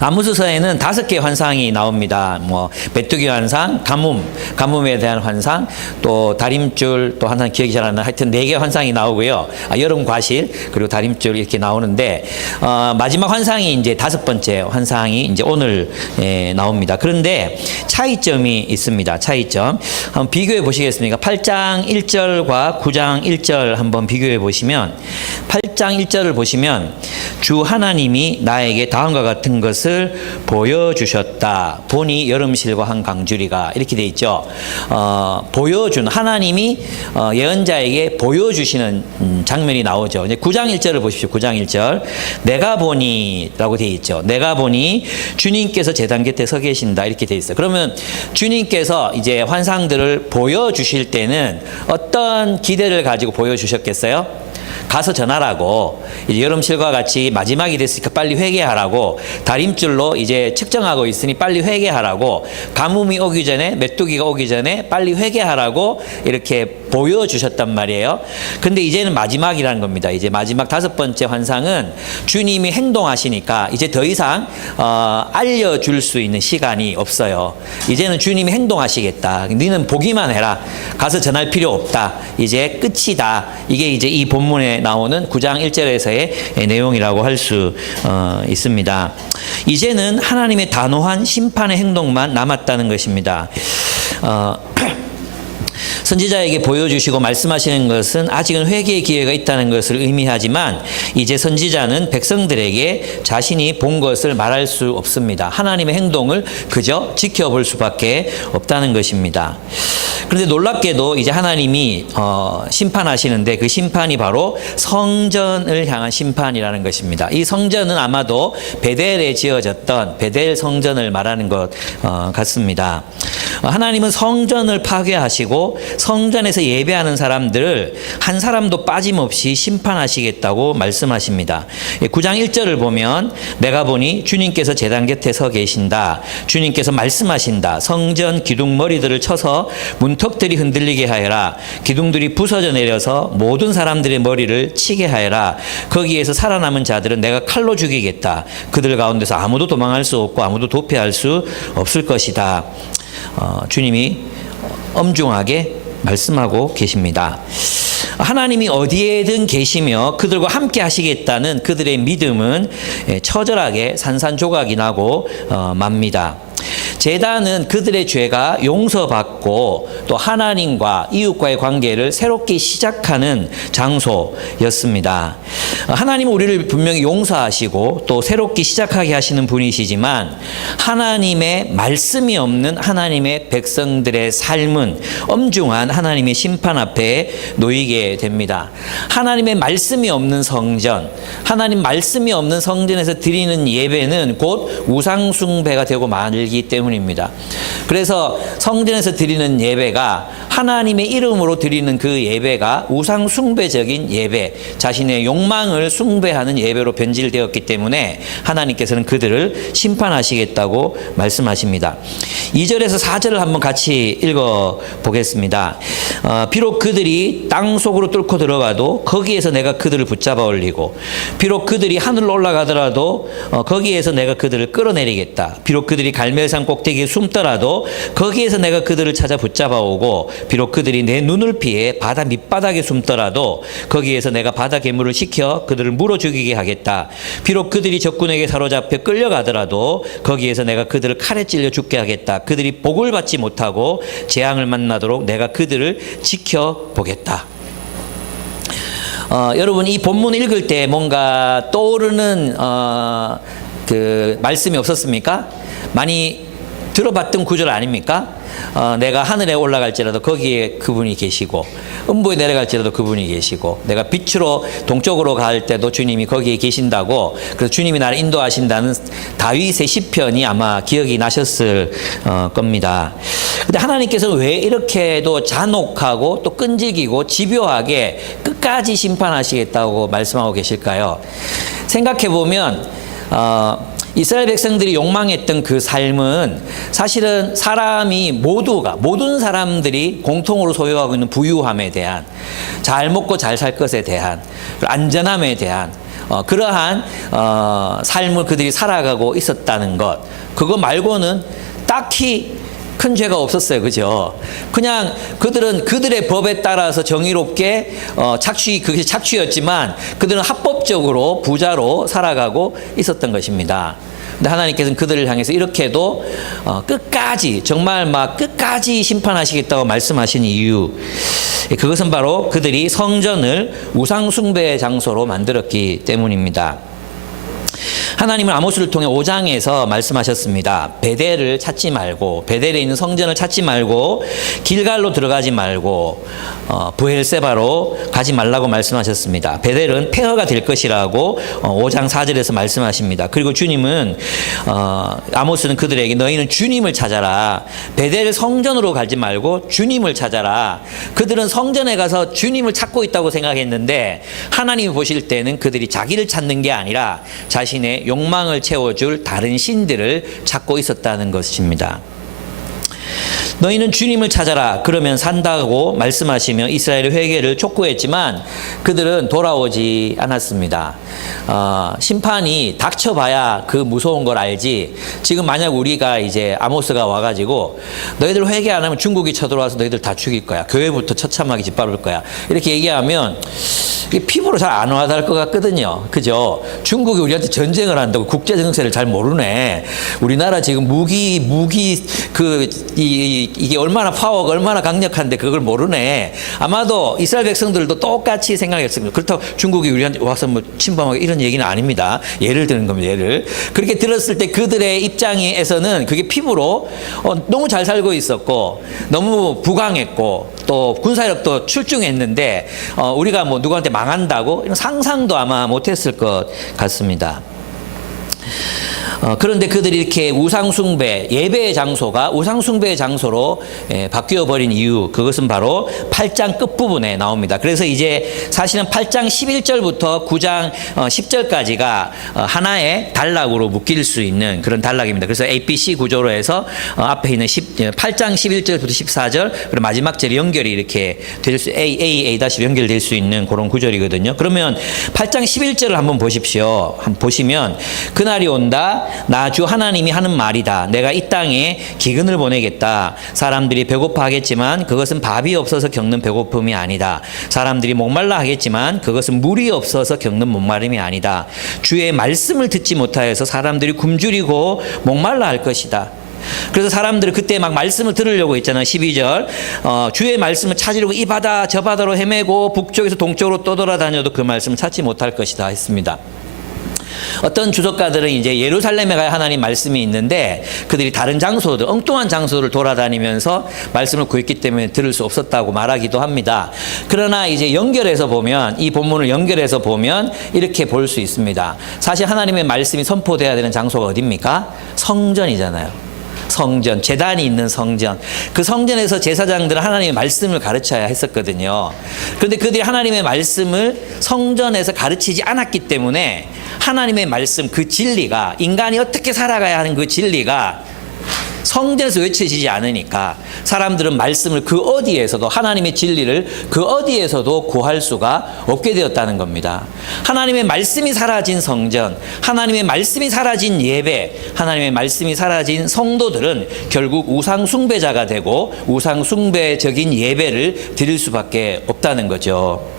아모스서에는 5개의 환상이 나옵니다. 뭐 메뚜기 환상, 가뭄에 대한 환상, 또 다림줄, 또 환상 기억이 잘 안 나. 하여튼 4개의 환상이 나오고요. 여름 과실, 그리고 다림줄 이렇게 나오는데 마지막 환상이 이제 5번째 환상이 이제 오늘 나옵니다. 그런데 차이점이 있습니다. 차이점. 한번 비교해 보시겠습니까? 8장 1절과 9장 1절 한번 비교해 보시면 8장 1절을 보시면 주 하나님이 나에게 다음과 같은 것을 보여주셨다. 보니 여름실과 한 강주리가 이렇게 돼 있죠. 보여준 하나님이 예언자에게 보여주시는 장면이 나오죠. 이제 9장 1절을 보십시오. 9장 1절. 내가 보니 라고 돼 있죠. 내가 보니 주님께서 제단 곁에 서 계신다. 이렇게 돼 있어요. 그러면 주님께서 이제 환상들을 보여주실 때는 어떤 기대를 가지고 보여주셨겠어요? 가서 전하라고, 이제 여름실과 같이 마지막이 됐으니까 빨리 회개하라고, 다림줄로 이제 측정하고 있으니 빨리 회개하라고, 가뭄이 오기 전에, 메뚜기가 오기 전에 빨리 회개하라고 이렇게 보여주셨단 말이에요. 근데 이제는 마지막이라는 겁니다. 이제 마지막 5번째 환상은 주님이 행동하시니까 이제 더 이상 알려줄 수 있는 시간이 없어요. 이제는 주님이 행동하시겠다. 너는 보기만 해라. 가서 전할 필요 없다. 이제 끝이다. 이게 이제 이 본문에 나오는 9장 1절에서의 내용이라고 할 수 있습니다. 이제는 하나님의 단호한 심판의 행동만 남았다는 것입니다. 선지자에게 보여주시고 말씀하시는 것은 아직은 회개의 기회가 있다는 것을 의미하지만 이제 선지자는 백성들에게 자신이 본 것을 말할 수 없습니다. 하나님의 행동을 그저 지켜볼 수밖에 없다는 것입니다. 그런데 놀랍게도 이제 하나님이 심판하시는데 그 심판이 바로 성전을 향한 심판이라는 것입니다. 이 성전은 아마도 베델에 지어졌던 베델 성전을 말하는 것 같습니다. 하나님은 성전을 파괴하시고 성전에서 예배하는 사람들을 한 사람도 빠짐없이 심판하시겠다고 말씀하십니다. 9장 1절을 보면 내가 보니 주님께서 제단 곁에 서 계신다. 주님께서 말씀하신다. 성전 기둥머리들을 쳐서 문턱들이 흔들리게 하여라. 기둥들이 부서져 내려서 모든 사람들의 머리를 치게 하여라. 거기에서 살아남은 자들은 내가 칼로 죽이겠다. 그들 가운데서 아무도 도망할 수 없고 아무도 도피할 수 없을 것이다. 주님이 엄중하게 말씀하고 계십니다. 하나님이 어디에든 계시며 그들과 함께 하시겠다는 그들의 믿음은 처절하게 산산조각이 나고 맙니다. 제단은 그들의 죄가 용서받고 또 하나님과 이웃과의 관계를 새롭게 시작하는 장소였습니다. 하나님은 우리를 분명히 용서하시고 또 새롭게 시작하게 하시는 분이시지만 하나님의 말씀이 없는 하나님의 백성들의 삶은 엄중한 하나님의 심판 앞에 놓이게 됩니다. 하나님의 말씀이 없는 성전, 하나님 말씀이 없는 성전에서 드리는 예배는 곧 우상숭배가 되고 말기 때문입니다. 그래서 성전에서 드리는 예배가 하나님의 이름으로 드리는 그 예배가 우상숭배적인 예배, 자신의 욕망을 숭배하는 예배로 변질되었기 때문에 하나님께서는 그들을 심판하시겠다고 말씀하십니다. 2절에서 4절을 한번 같이 읽어보겠습니다. 비록 그들이 땅 속으로 뚫고 들어가도 거기에서 내가 그들을 붙잡아 올리고 비록 그들이 하늘로 올라가더라도 거기에서 내가 그들을 끌어내리겠다. 비록 그들이 갈멜산 꼭대기에 숨더라도 거기에서 내가 그들을 찾아 붙잡아 오고 비록 그들이 내 눈을 피해 바다 밑바닥에 숨더라도 거기에서 내가 바다 괴물을 시켜 그들을 물어 죽이게 하겠다. 비록 그들이 적군에게 사로잡혀 끌려가더라도 거기에서 내가 그들을 칼에 찔려 죽게 하겠다. 그들이 복을 받지 못하고 재앙을 만나도록 내가 그들을 지켜보겠다. 여러분 이 본문 읽을 때 뭔가 떠오르는 그 말씀이 없었습니까? 많이 들어봤던 구절 아닙니까? 내가 하늘에 올라갈지라도 거기에 그분이 계시고 음부에 내려갈지라도 그분이 계시고 내가 빛으로 동쪽으로 갈 때도 주님이 거기에 계신다고, 그래서 주님이 나를 인도하신다는 다윗의 시편이 아마 기억이 나셨을 겁니다. 근데 하나님께서는 왜 이렇게도 잔혹하고 또 끈질기고 집요하게 끝까지 심판하시겠다고 말씀하고 계실까요? 생각해 보면 이스라엘 백성들이 욕망했던 그 삶은 사실은 사람이 모든 사람들이 공통으로 소유하고 있는 부유함에 대한, 잘 먹고 잘 살 것에 대한, 안전함에 대한, 그러한 삶을 그들이 살아가고 있었다는 것. 그거 말고는 딱히 큰 죄가 없었어요. 그죠? 그냥 그들은 그들의 법에 따라서 정의롭게 그것이 착취였지만 그들은 합법적으로 부자로 살아가고 있었던 것입니다. 근데 하나님께서는 그들을 향해서 이렇게도 끝까지 정말 막 끝까지 심판하시겠다고 말씀하신 이유, 그것은 바로 그들이 성전을 우상 숭배의 장소로 만들었기 때문입니다. 하나님은 아모스를 통해 5장에서 말씀하셨습니다. 베델을 찾지 말고, 베델에 있는 성전을 찾지 말고, 길갈로 들어가지 말고, 브엘세바로 가지 말라고 말씀하셨습니다. 베델은 폐허가 될 것이라고 5장 4절에서 말씀하십니다. 그리고 주님은 아모스는 그들에게 너희는 주님을 찾아라. 베델 성전으로 가지 말고 주님을 찾아라. 그들은 성전에 가서 주님을 찾고 있다고 생각했는데 하나님이 보실 때는 그들이 자기를 찾는 게 아니라 자신의 욕망을 채워줄 다른 신들을 찾고 있었다는 것입니다. 너희는 주님을 찾아라 그러면 산다고 말씀하시며 이스라엘의 회개를 촉구했지만 그들은 돌아오지 않았습니다. 심판이 닥쳐봐야 그 무서운 걸 알지. 지금 만약 우리가 이제 아모스가 와가지고 너희들 회개 안 하면 중국이 쳐들어와서 너희들 다 죽일 거야. 교회부터 처참하게 짓밟을 거야. 이렇게 얘기하면 피부로 잘 안 와닿을 것 같거든요. 그죠? 중국이 우리한테 전쟁을 한다고 국제 정세를 잘 모르네. 우리나라 지금 이게 얼마나 파워가 얼마나 강력한데 그걸 모르네. 아마도 이스라엘 백성들도 똑같이 생각했습니다. 그렇다고 중국이 우리한테 와서 뭐 침범하고 이런 얘기는 아닙니다. 예를 드는 겁니다. 예를. 그렇게 들었을 때 그들의 입장에서는 그게 피부로 너무 잘 살고 있었고 너무 부강했고 또 군사력도 출중했는데 우리가 뭐 누구한테 망한다고 이런 상상도 아마 못했을 것 같습니다. 그런데 그들이 이렇게 우상숭배, 예배의 장소가 우상숭배의 장소로 바뀌어 버린 이유, 그것은 바로 8장 끝부분에 나옵니다. 그래서 이제 사실은 8장 11절부터 9장 10절까지가 하나의 단락으로 묶일 수 있는 그런 단락입니다. 그래서 ABC 구조로 해서 앞에 있는 8장 11절부터 14절 그리고 마지막 절이 연결이 이렇게 될 수, A 연결될 수 있는 그런 구절이거든요. 그러면 8장 11절을 한번 보십시오. 한번 보시면 그날이 온다. 나 주 하나님이 하는 말이다. 내가 이 땅에 기근을 보내겠다. 사람들이 배고파 하겠지만 그것은 밥이 없어서 겪는 배고픔이 아니다. 사람들이 목말라 하겠지만 그것은 물이 없어서 겪는 목마름이 아니다. 주의 말씀을 듣지 못하여서 사람들이 굶주리고 목말라 할 것이다. 그래서 사람들은 그때 막 말씀을 들으려고 했잖아요. 12절 주의 말씀을 찾으려고 이 바다 저 바다로 헤매고 북쪽에서 동쪽으로 떠돌아다녀도 그 말씀을 찾지 못할 것이다 했습니다. 어떤 주석가들은 이제 예루살렘에 가야 하나님 말씀이 있는데 그들이 다른 장소들, 엉뚱한 장소를 돌아다니면서 말씀을 구했기 때문에 들을 수 없었다고 말하기도 합니다. 그러나 이제 연결해서 보면, 이 본문을 연결해서 보면 이렇게 볼 수 있습니다. 사실 하나님의 말씀이 선포돼야 되는 장소가 어디입니까? 성전이잖아요. 성전, 제단이 있는 성전. 그 성전에서 제사장들은 하나님의 말씀을 가르쳐야 했었거든요. 그런데 그들이 하나님의 말씀을 성전에서 가르치지 않았기 때문에 하나님의 말씀, 그 진리가, 인간이 어떻게 살아가야 하는 그 진리가 성전에서 외쳐지지 않으니까 사람들은 말씀을 그 어디에서도, 하나님의 진리를 그 어디에서도 구할 수가 없게 되었다는 겁니다. 하나님의 말씀이 사라진 성전, 하나님의 말씀이 사라진 예배, 하나님의 말씀이 사라진 성도들은 결국 우상숭배자가 되고 우상숭배적인 예배를 드릴 수밖에 없다는 거죠.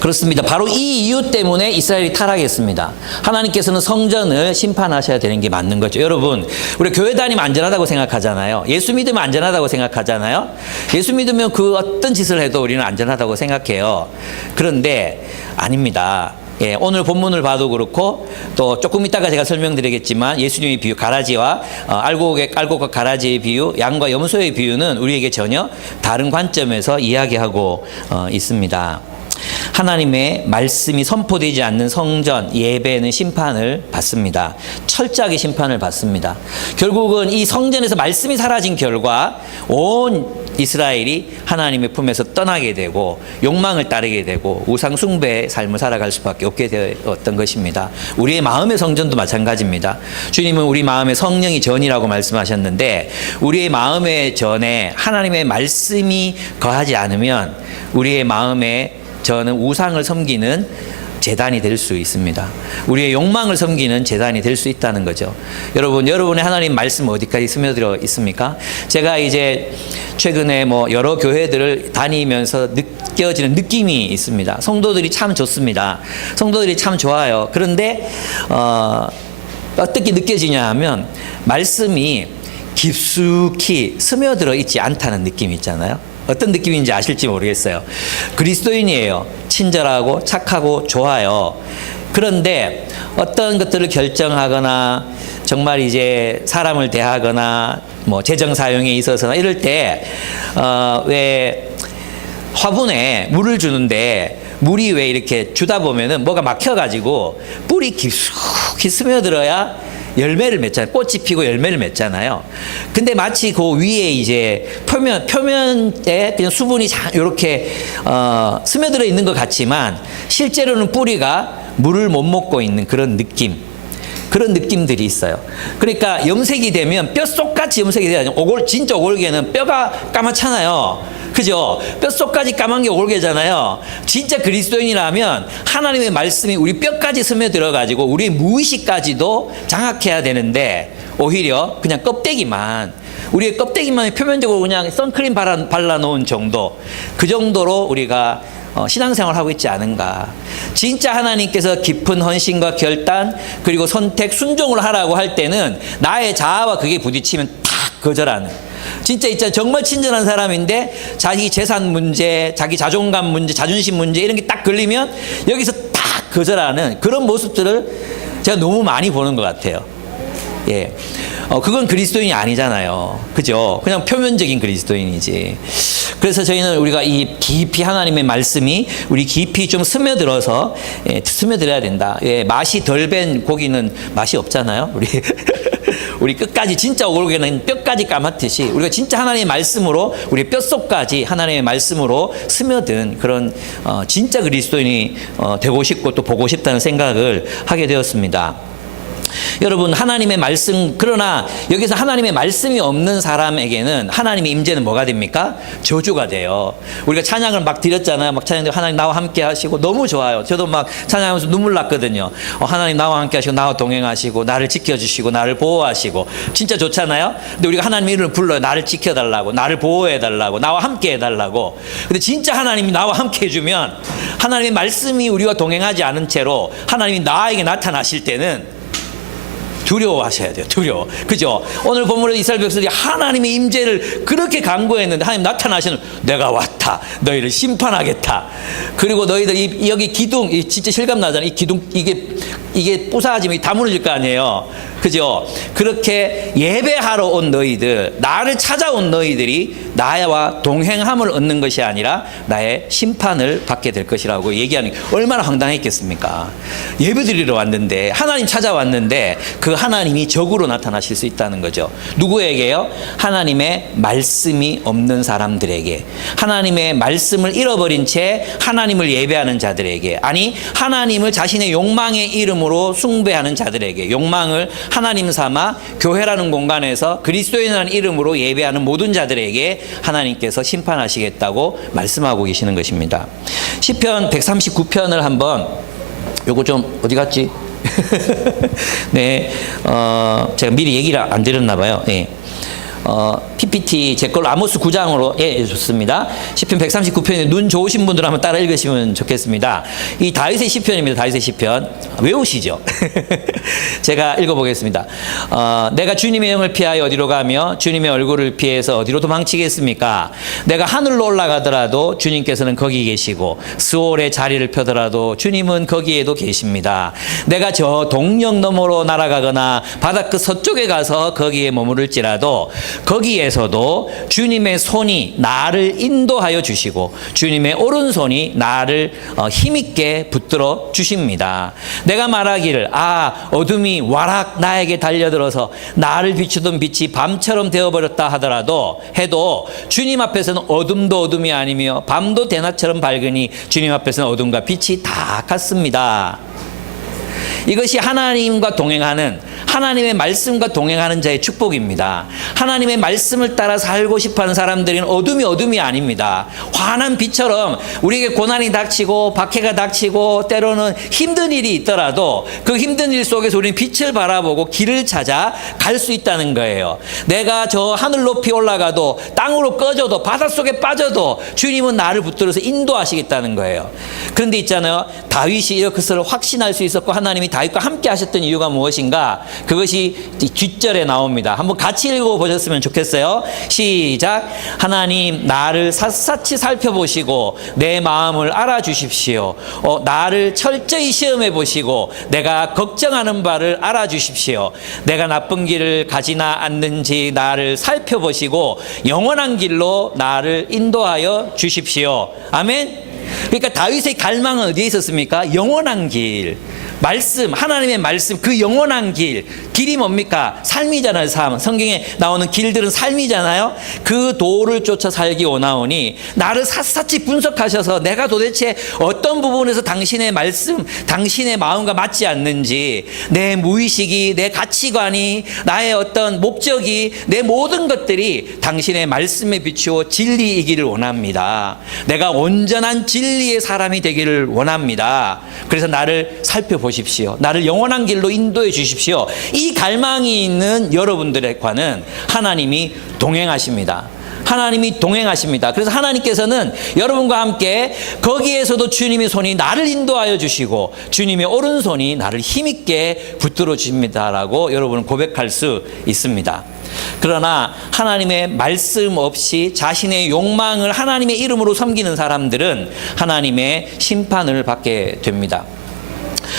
그렇습니다. 바로 이 이유 때문에 이스라엘이 타락했습니다. 하나님께서는 성전을 심판하셔야 되는 게 맞는 거죠. 여러분, 우리 교회 다니면 안전하다고 생각하잖아요. 예수 믿으면 안전하다고 생각하잖아요. 예수 믿으면 그 어떤 짓을 해도 우리는 안전하다고 생각해요. 그런데 아닙니다. 예, 오늘 본문을 봐도 그렇고 또 조금 이따가 제가 설명드리겠지만 예수님의 비유, 가라지와 알곡과 가라지의 비유, 양과 염소의 비유는 우리에게 전혀 다른 관점에서 이야기하고 있습니다. 하나님의 말씀이 선포되지 않는 성전 예배는 심판을 받습니다. 철저하게 심판을 받습니다. 결국은 이 성전에서 말씀이 사라진 결과 온 이스라엘이 하나님의 품에서 떠나게 되고 욕망을 따르게 되고 우상 숭배의 삶을 살아갈 수밖에 없게 되었던 것입니다. 우리의 마음의 성전도 마찬가지입니다. 주님은 우리 마음의 성령이 전이라고 말씀하셨는데 우리의 마음의 전에 하나님의 말씀이 거하지 않으면 우리의 마음에 저는 우상을 섬기는 제단이 될 수 있습니다. 우리의 욕망을 섬기는 제단이 될 수 있다는 거죠. 여러분, 여러분의 하나님 말씀 어디까지 스며들어 있습니까? 제가 이제 최근에 여러 교회들을 다니면서 느껴지는 느낌이 있습니다. 성도들이 참 좋습니다. 성도들이 참 좋아요. 그런데 어떻게 느껴지냐 하면 말씀이 깊숙이 스며들어 있지 않다는 느낌이 있잖아요. 어떤 느낌인지 아실지 모르겠어요. 그리스도인이에요. 친절하고 착하고 좋아요. 그런데 어떤 것들을 결정하거나 정말 이제 사람을 대하거나 재정 사용에 있어서나 이럴 때 왜 화분에 물을 주는데 물이 왜 이렇게 주다 보면은 뭐가 막혀가지고 뿌리 깊숙이 스며들어야 열매를 맺잖아요. 꽃이 피고 열매를 맺잖아요. 근데 마치 그 위에 이제 표면에 그냥 수분이 이렇게 스며들어 있는 것 같지만 실제로는 뿌리가 물을 못 먹고 있는 그런 느낌. 그런 느낌들이 있어요. 그러니까 염색이 되면 뼛속같이 염색이 돼야 진짜 오골개는 뼈가 까맣잖아요. 그죠? 뼛속까지 까만 게 오골개잖아요. 진짜 그리스도인이라면 하나님의 말씀이 우리 뼈까지 스며들어가지고 우리 무의식까지도 장악해야 되는데 오히려 그냥 껍데기만, 우리의 껍데기만 표면적으로 그냥 선크림 발라놓은 정도, 그 정도로 우리가 신앙생활을 하고 있지 않은가. 진짜 하나님께서 깊은 헌신과 결단 그리고 선택, 순종을 하라고 할 때는 나의 자아와 그게 부딪히면 탁 거절하는, 진짜 정말 친절한 사람인데 자기 재산 문제, 자기 자존감 문제, 자존심 문제 이런 게 딱 걸리면 여기서 딱 거절하는 그런 모습들을 제가 너무 많이 보는 것 같아요. 예. 그건 그리스도인이 아니잖아요. 그죠? 그냥 표면적인 그리스도인이지. 그래서 저희는 우리가 이 깊이 하나님의 말씀이 우리 깊이 좀 스며들어서 스며들어야 된다. 예, 맛이 덜 밴 고기는 맛이 없잖아요. 우리 끝까지 진짜 오골개는 뼈까지 까맣듯이 우리가 진짜 하나님의 말씀으로 우리 뼛속까지 하나님의 말씀으로 스며든 그런 진짜 그리스도인이 되고 싶고 또 보고 싶다는 생각을 하게 되었습니다. 여러분, 하나님의 말씀, 그러나 여기서 하나님의 말씀이 없는 사람에게는 하나님의 임재는 뭐가 됩니까? 저주가 돼요. 우리가 찬양을 막 드렸잖아요. 막 찬양들 하나님 나와 함께 하시고 너무 좋아요. 저도 막 찬양하면서 눈물 났거든요. 하나님 나와 함께 하시고 나와 동행하시고 나를 지켜주시고 나를 보호하시고 진짜 좋잖아요. 근데 우리가 하나님 이름을 불러요. 나를 지켜달라고, 나를 보호해달라고, 나와 함께 해달라고. 근데 진짜 하나님이 나와 함께 해주면 하나님의 말씀이 우리와 동행하지 않은 채로 하나님이 나에게 나타나실 때는 두려워하셔야 돼요. 두려워. 그죠? 오늘 본문에 이스라엘 백성들이 하나님의 임재를 그렇게 간구했는데 하나님 나타나시는, 내가 왔다. 너희를 심판하겠다. 그리고 너희들 여기 기둥, 진짜 실감 나잖아요. 이 기둥, 이게 부사지면 다 무너질 거 아니에요. 그죠? 그렇게 예배하러 온 너희들, 나를 찾아온 너희들이 나와 동행함을 얻는 것이 아니라 나의 심판을 받게 될 것이라고 얘기하는 게 얼마나 황당했겠습니까? 예배드리러 왔는데, 하나님 찾아왔는데 그 하나님이 적으로 나타나실 수 있다는 거죠. 누구에게요? 하나님의 말씀이 없는 사람들에게, 하나님의 말씀을 잃어버린 채 하나님을 예배하는 자들에게, 아니 하나님을 자신의 욕망의 이름으로 숭배하는 자들에게, 욕망을 하나님 삼아 교회라는 공간에서 그리스도인이라는 이름으로 예배하는 모든 자들에게 하나님께서 심판하시겠다고 말씀하고 계시는 것입니다. 시편 139편을 한번, 요거 좀 어디 갔지? 네, 제가 미리 얘기를 안 드렸나 봐요. 네. PPT 제 걸로 아모스 9장으로 좋습니다. 시편 139편에 눈 좋으신 분들 한번 따라 읽으시면 좋겠습니다. 이 다윗의 시편입니다. 다윗의 시편 외우시죠? 제가 읽어보겠습니다. 내가 주님의 영을 피하여 어디로 가며 주님의 얼굴을 피해서 어디로 도망치겠습니까? 내가 하늘로 올라가더라도 주님께서는 거기 계시고 스올의 자리를 펴더라도 주님은 거기에도 계십니다. 내가 저 동력 너머로 날아가거나 바다 끝 서쪽에 가서 거기에 머무를지라도 거기에서도 주님의 손이 나를 인도하여 주시고 주님의 오른손이 나를 힘있게 붙들어 주십니다. 내가 말하기를 어둠이 와락 나에게 달려들어서 나를 비추던 빛이 밤처럼 되어버렸다 하더라도 해도 주님 앞에서는 어둠도 어둠이 아니며 밤도 대낮처럼 밝으니 주님 앞에서는 어둠과 빛이 다 같습니다. 이것이 하나님과 동행하는, 하나님의 말씀과 동행하는 자의 축복입니다. 하나님의 말씀을 따라 살고 싶어하는 사람들은 어둠이 아닙니다. 환한 빛처럼 우리에게 고난이 닥치고 박해가 닥치고 때로는 힘든 일이 있더라도 그 힘든 일 속에서 우리는 빛을 바라보고 길을 찾아 갈 수 있다는 거예요. 내가 저 하늘 높이 올라가도 땅으로 꺼져도 바닷속에 빠져도 주님은 나를 붙들어서 인도하시겠다는 거예요. 그런데 있잖아요. 다윗이 이것을 확신할 수 있었고 하나님이 다윗과 함께 하셨던 이유가 무엇인가? 그것이 뒷절에 나옵니다. 한번 같이 읽어보셨으면 좋겠어요. 시작. 하나님 나를 샅샅이 살펴보시고 내 마음을 알아주십시오. 나를 철저히 시험해 보시고 내가 걱정하는 바를 알아주십시오. 내가 나쁜 길을 가지나 않는지 나를 살펴보시고 영원한 길로 나를 인도하여 주십시오. 아멘. 그러니까 다윗의 갈망은 어디에 있었습니까? 영원한 길. 말씀, 하나님의 말씀, 그 영원한 길이 뭡니까? 삶이잖아요, 삶. 성경에 나오는 길들은 삶이잖아요. 그 도를 쫓아 살기 원하오니 나를 샅샅이 분석하셔서 내가 도대체 어떤 부분에서 당신의 말씀, 당신의 마음과 맞지 않는지, 내 무의식이, 내 가치관이, 나의 어떤 목적이, 내 모든 것들이 당신의 말씀에 비추어 진리이기를 원합니다. 내가 온전한 진리의 사람이 되기를 원합니다. 그래서 나를 살펴보십시오. 나를 영원한 길로 인도해 주십시오. 이 갈망이 있는 여러분들과는 하나님이 동행하십니다. 하나님이 동행하십니다. 그래서 하나님께서는 여러분과 함께 거기에서도 주님의 손이 나를 인도하여 주시고 주님의 오른손이 나를 힘있게 붙들어 주십니다라고 여러분은 고백할 수 있습니다. 그러나 하나님의 말씀 없이 자신의 욕망을 하나님의 이름으로 섬기는 사람들은 하나님의 심판을 받게 됩니다.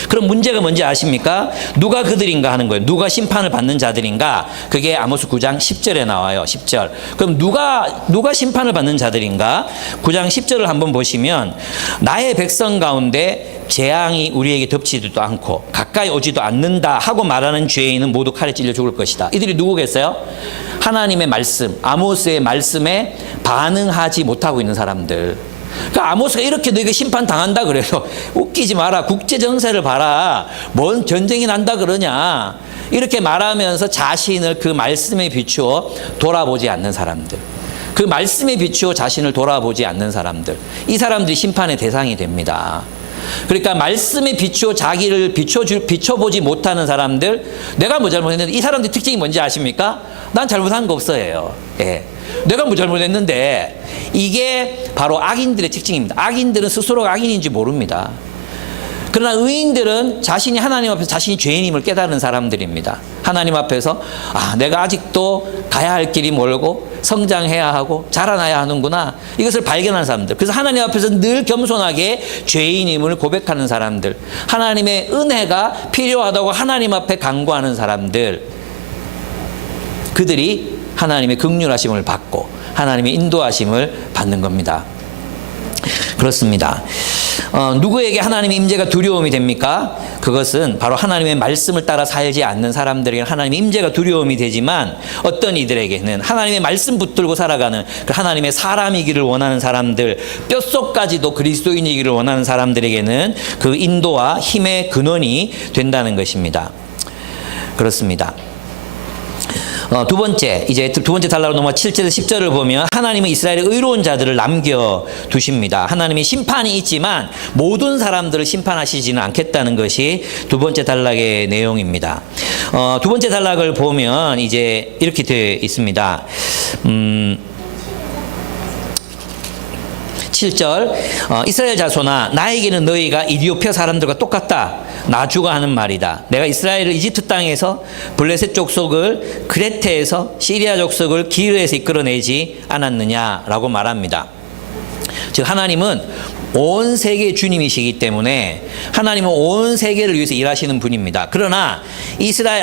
그럼 문제가 뭔지 아십니까? 누가 그들인가 하는 거예요. 누가 심판을 받는 자들인가? 그게 아모스 9장 10절에 나와요. 10절. 그럼 누가 심판을 받는 자들인가? 9장 10절을 한번 보시면 나의 백성 가운데 재앙이 우리에게 덮치지도 않고 가까이 오지도 않는다 하고 말하는 죄인은 모두 칼에 찔려 죽을 것이다. 이들이 누구겠어요? 하나님의 말씀, 아모스의 말씀에 반응하지 못하고 있는 사람들. 그러니까 아모스가 이렇게 너희가 심판 당한다 그래서 웃기지 마라. 국제 정세를 봐라. 뭔 전쟁이 난다 그러냐. 이렇게 말하면서 자신을 그 말씀에 비추어 돌아보지 않는 사람들. 그 말씀에 비추어 자신을 돌아보지 않는 사람들. 이 사람들이 심판의 대상이 됩니다. 그러니까 말씀에 비추어 자기를 비춰보지 못하는 사람들, 내가 뭐 잘못했는데, 이 사람들 특징이 뭔지 아십니까? 난 잘못한 거 없어요. 예. 내가 뭐 잘못했는데, 이게 바로 악인들의 특징입니다. 악인들은 스스로가 악인인지 모릅니다. 그러나 의인들은 자신이 하나님 앞에서 자신이 죄인임을 깨달은 사람들입니다. 하나님 앞에서 내가 아직도 가야 할 길이 멀고 성장해야 하고 자라나야 하는구나. 이것을 발견하는 사람들. 그래서 하나님 앞에서 늘 겸손하게 죄인임을 고백하는 사람들. 하나님의 은혜가 필요하다고 하나님 앞에 간구하는 사람들. 그들이 하나님의 긍휼하심을 받고 하나님의 인도하심을 받는 겁니다. 그렇습니다. 누구에게 하나님의 임재가 두려움이 됩니까? 그것은 바로 하나님의 말씀을 따라 살지 않는 사람들에게 하나님의 임재가 두려움이 되지만 어떤 이들에게는 하나님의 말씀 붙들고 살아가는 그 하나님의 사람이기를 원하는 사람들, 뼛속까지도 그리스도인이기를 원하는 사람들에게는 그 인도와 힘의 근원이 된다는 것입니다. 그렇습니다. 두 번째 단락으로 넘어가 7절에서 10절을 보면 하나님은 이스라엘의 의로운 자들을 남겨두십니다. 하나님이 심판이 있지만 모든 사람들을 심판하시지는 않겠다는 것이 두 번째 단락의 내용입니다. 두 번째 단락을 보면 이제 이렇게 되어 있습니다. 7절 이스라엘 자손아 나에게는 너희가 이디오피아 사람들과 똑같다. 나주가 하는 말이다. 내가 이스라엘을 이집트 땅에서 블레셋 족속을 그레테에서 시리아 족속을 기르에서 이끌어내지 않았느냐라고 말합니다. 즉 하나님은 온 세계의 주님이시기 때문에 하나님은 온 세계를 위해서 일하시는 분입니다. 그러나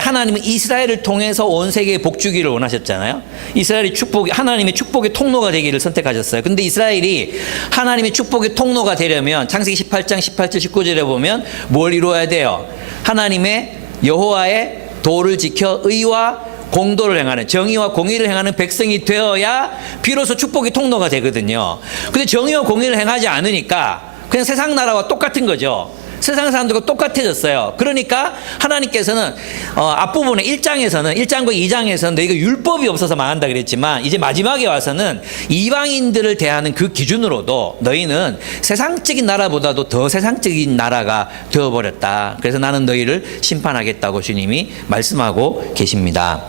하나님은 이스라엘을 통해서 온 세계에 복주기를 원하셨잖아요. 이스라엘이 하나님의 축복의 통로가 되기를 선택하셨어요. 근데 이스라엘이 하나님의 축복의 통로가 되려면 창세기 18장 18절 19절에 보면 뭘 이루어야 돼요? 하나님의 여호와의 도를 지켜 의와 공도를 행하는, 정의와 공의를 행하는 백성이 되어야 비로소 축복의 통로가 되거든요. 근데 정의와 공의를 행하지 않으니까 그냥 세상 나라와 똑같은 거죠. 세상 사람들과 똑같아졌어요. 그러니까 하나님께서는 앞부분에 1장에서는 1장과 2장에서는 너희가 율법이 없어서 망한다 그랬지만 이제 마지막에 와서는 이방인들을 대하는 그 기준으로도 너희는 세상적인 나라보다도 더 세상적인 나라가 되어버렸다. 그래서 나는 너희를 심판하겠다고 주님이 말씀하고 계십니다.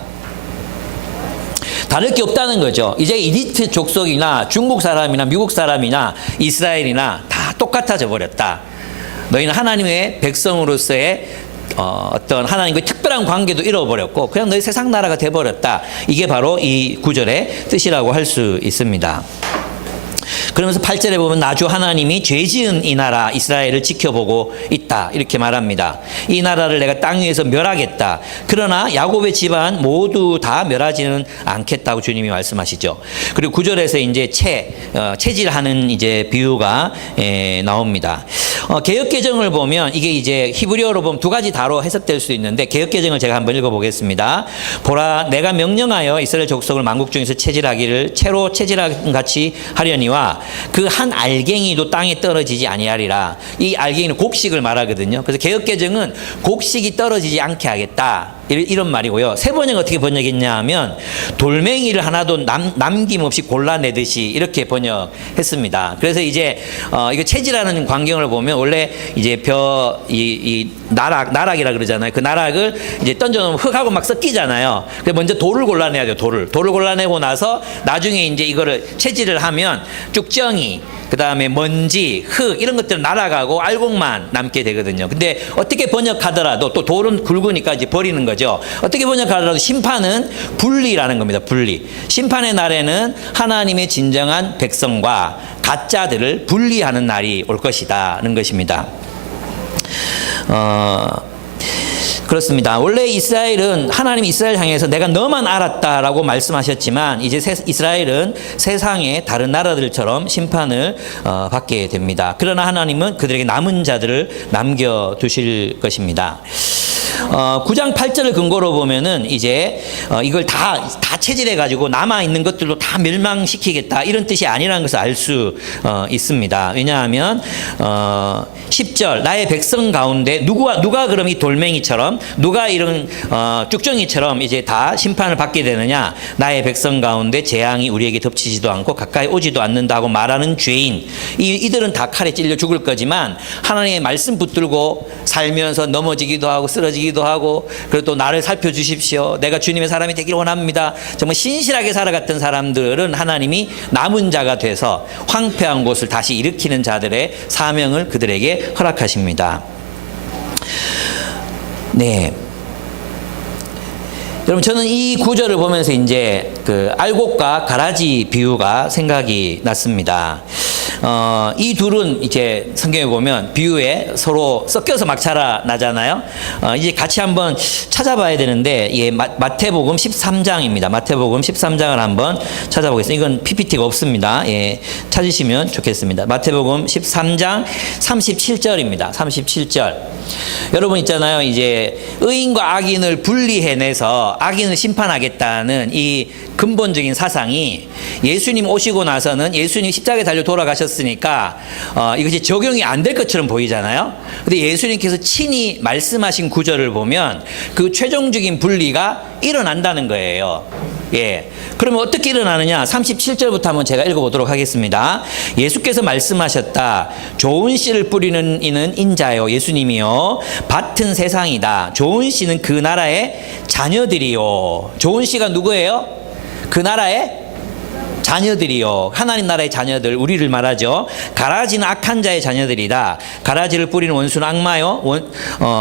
다를 게 없다는 거죠. 이제 이집트 족속이나 중국 사람이나 미국 사람이나 이스라엘이나 다 똑같아져 버렸다. 너희는 하나님의 백성으로서의 어떤 하나님과의 특별한 관계도 잃어버렸고 그냥 너희 세상 나라가 돼버렸다. 이게 바로 이 구절의 뜻이라고 할 수 있습니다. 그러면서 8절에 보면 나주 하나님이 죄 지은 이 나라 이스라엘을 지켜보고 있다 이렇게 말합니다. 이 나라를 내가 땅 위에서 멸하겠다. 그러나 야곱의 집안 모두 다 멸하지는 않겠다고 주님이 말씀하시죠. 그리고 9절에서 이제 체질하는 이제 비유가 나옵니다. 개역개정을 보면 이게 이제 히브리어로 보면 두 가지 다로 해석될 수 있는데 개역개정을 제가 한번 읽어보겠습니다. 보라 내가 명령하여 이스라엘 족속을 만국 중에서 체질하기를 채로 체질한 같이 하려니와 그 한 알갱이도 땅에 떨어지지 아니하리라. 이 알갱이는 곡식을 말하거든요. 그래서 개역개정은 곡식이 떨어지지 않게 하겠다. 이런 말이고요. 세 번역 어떻게 번역했냐 하면 돌멩이를 하나도 남김없이 골라내듯이 이렇게 번역했습니다. 그래서 이제 이거 체질하는 광경을 보면 원래 이제 나락이라 그러잖아요. 그 나락을 이제 던져놓으면 흙하고 막 섞이잖아요. 그래서 먼저 돌을 골라내야 돼요. 돌을 골라내고 나서 나중에 이제 이거를 체질을 하면 쭉정이 그 다음에 먼지, 흙 이런 것들은 날아가고 알곡만 남게 되거든요. 근데 어떻게 번역하더라도 또 돌은 굵으니까 이제 버리는 거죠. 어떻게 번역하더라도 심판은 분리라는 겁니다. 분리. 심판의 날에는 하나님의 진정한 백성과 가짜들을 분리하는 날이 올 것이다는 것입니다. 그렇습니다. 원래 이스라엘은 하나님이 이스라엘 향해서 내가 너만 알았다라고 말씀하셨지만 이제 이스라엘은 세상의 다른 나라들처럼 심판을 받게 됩니다. 그러나 하나님은 그들에게 남은 자들을 남겨두실 것입니다. 9장 8절을 근거로 보면은 이제 이걸 다 체질해 가지고 남아 있는 것들도 다 멸망시키겠다 이런 뜻이 아니라는 것을 알 수 있습니다. 왜냐하면 10절 나의 백성 가운데 누가 그럼 이 돌멩이처럼 누가 이런 쭉정이처럼 이제 다 심판을 받게 되느냐? 나의 백성 가운데 재앙이 우리에게 덮치지도 않고 가까이 오지도 않는다고 말하는 죄인. 이들은 다 칼에 찔려 죽을 거지만 하나님의 말씀 붙들고 살면서 넘어지기도 하고 쓰러지기도 하고 그리고 또 나를 살펴주십시오. 내가 주님의 사람이 되길 원합니다. 정말 신실하게 살아갔던 사람들은 하나님이 남은 자가 돼서 황폐한 곳을 다시 일으키는 자들의 사명을 그들에게 허락하십니다. 네. 여러분 저는 이 구절을 보면서 이제 그 알곡과 가라지 비유가 생각이 났습니다. 이 둘은 이제 성경에 보면 비유에 서로 섞여서 막 자라나잖아요. 이제 같이 한번 찾아봐야 되는데 예, 마태복음 13장입니다. 마태복음 13장을 한번 찾아보겠습니다. 이건 PPT가 없습니다. 예, 찾으시면 좋겠습니다. 마태복음 13장 37절입니다. 37절. 여러분 있잖아요. 이제 의인과 악인을 분리해내서 악인을 심판하겠다는 이 근본적인 사상이 예수님 오시고 나서는 예수님 십자가에 달려 돌아가셨으니까 이것이 적용이 안 될 것처럼 보이잖아요. 근데 예수님께서 친히 말씀하신 구절을 보면 그 최종적인 분리가 일어난다는 거예요. 예. 그러면 어떻게 일어나느냐? 37절부터 한번 제가 읽어보도록 하겠습니다. 예수께서 말씀하셨다. 좋은 씨를 뿌리는 이는 인자요. 예수님이요. 밭은 세상이다. 좋은 씨는 그 나라의 자녀들이요. 좋은 씨가 누구예요? 그 나라의 자녀들이요. 하나님 나라의 자녀들, 우리를 말하죠. 가라지는 악한 자의 자녀들이다. 가라지를 뿌리는 원수는 악마요.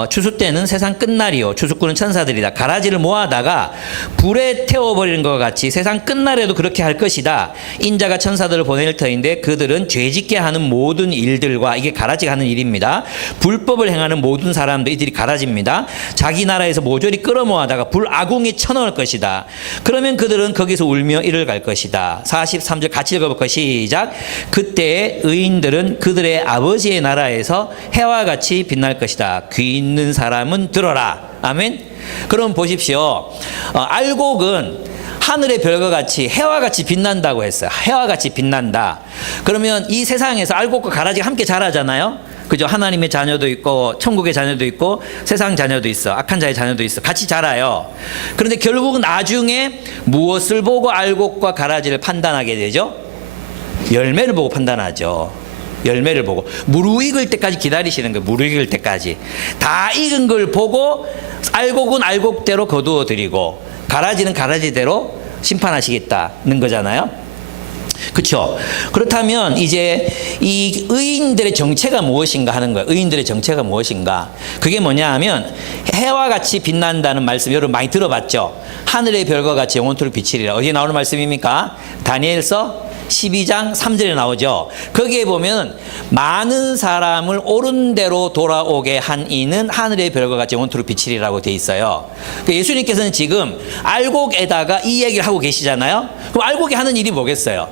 추수 때는 세상 끝날이요. 추수꾼은 천사들이다. 가라지를 모아다가 불에 태워버리는 것 같이 세상 끝날에도 그렇게 할 것이다. 인자가 천사들을 보낼 터인데 그들은 죄짓게 하는 모든 일들과 이게 가라지가 하는 일입니다. 불법을 행하는 모든 사람들 이들이 가라지입니다. 자기 나라에서 모조리 끌어모아다가 불아궁에 쳐넣을 것이다. 그러면 그들은 거기서 울며 이를 갈 것이다. 43절 같이 읽어볼까요? 시작. 그때 의인들은 그들의 아버지의 나라에서 해와 같이 빛날 것이다. 귀 있는 사람은 들어라. 아멘. 그럼 보십시오. 알곡은 하늘의 별과 같이 해와 같이 빛난다고 했어요. 해와 같이 빛난다. 그러면 이 세상에서 알곡과 가라지가 함께 자라잖아요. 그죠? 하나님의 자녀도 있고 천국의 자녀도 있고 세상 자녀도 있어. 악한 자의 자녀도 있어. 같이 자라요. 그런데 결국은 나중에 무엇을 보고 알곡과 가라지를 판단하게 되죠? 열매를 보고 판단하죠. 열매를 보고 무르익을 때까지 기다리시는 거예요. 무르익을 때까지 다 익은 걸 보고 알곡은 알곡대로 거두어 드리고 가라지는 가라지대로 심판하시겠다는 거잖아요. 그렇죠? 그렇다면 이제 이 의인들의 정체가 무엇인가 하는 거예요. 의인들의 정체가 무엇인가? 그게 뭐냐 하면 해와 같이 빛난다는 말씀 여러분 많이 들어봤죠? 하늘의 별과 같이 영원토록 비치리라. 어디에 나오는 말씀입니까? 다니엘서 12장 3절에 나오죠. 거기에 보면 많은 사람을 옳은 대로 돌아오게 한 이는 하늘의 별과 같이 영원토록 비치리라고 돼 있어요. 그러니까 예수님께서는 지금 알곡에다가 이 얘기를 하고 계시잖아요. 그럼 알곡이 하는 일이 뭐겠어요?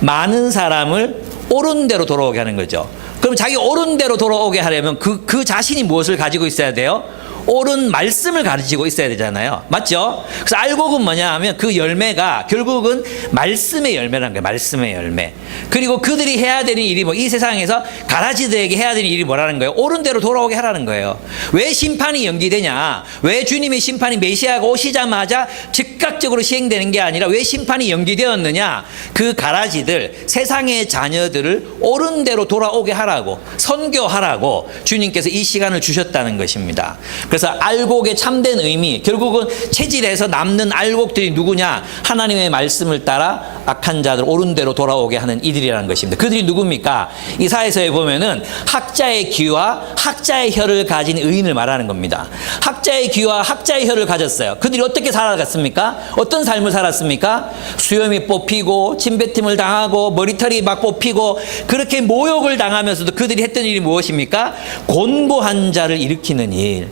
많은 사람을 옳은 대로 돌아오게 하는 거죠. 그럼 자기 옳은 대로 돌아오게 하려면 그 자신이 무엇을 가지고 있어야 돼요? 옳은 말씀을 가지고 있어야 되잖아요. 맞죠? 그래서 알곡은 뭐냐 하면 그 열매가 결국은 말씀의 열매라는 거예요. 말씀의 열매. 그리고 그들이 해야 되는 일이 뭐 이 세상에서 가라지들에게 해야 되는 일이 뭐라는 거예요? 옳은 대로 돌아오게 하라는 거예요. 왜 심판이 연기되냐? 왜 주님의 심판이 메시아가 오시자마자 즉각적으로 시행되는 게 아니라 왜 심판이 연기되었느냐? 그 가라지들, 세상의 자녀들을 옳은 대로 돌아오게 하라고, 선교하라고 주님께서 이 시간을 주셨다는 것입니다. 그래서 알곡의 참된 의미, 결국은 체질에서 남는 알곡들이 누구냐? 하나님의 말씀을 따라 악한 자들 옳은 대로 돌아오게 하는 이들이라는 것입니다. 그들이 누굽니까? 이사야서에 보면은 학자의 귀와 학자의 혀를 가진 의인을 말하는 겁니다. 학자의 귀와 학자의 혀를 가졌어요. 그들이 어떻게 살아갔습니까? 어떤 삶을 살았습니까? 수염이 뽑히고 침뱉음을 당하고 머리털이 막 뽑히고 그렇게 모욕을 당하면서도 그들이 했던 일이 무엇입니까? 곤고한 자를 일으키는 일.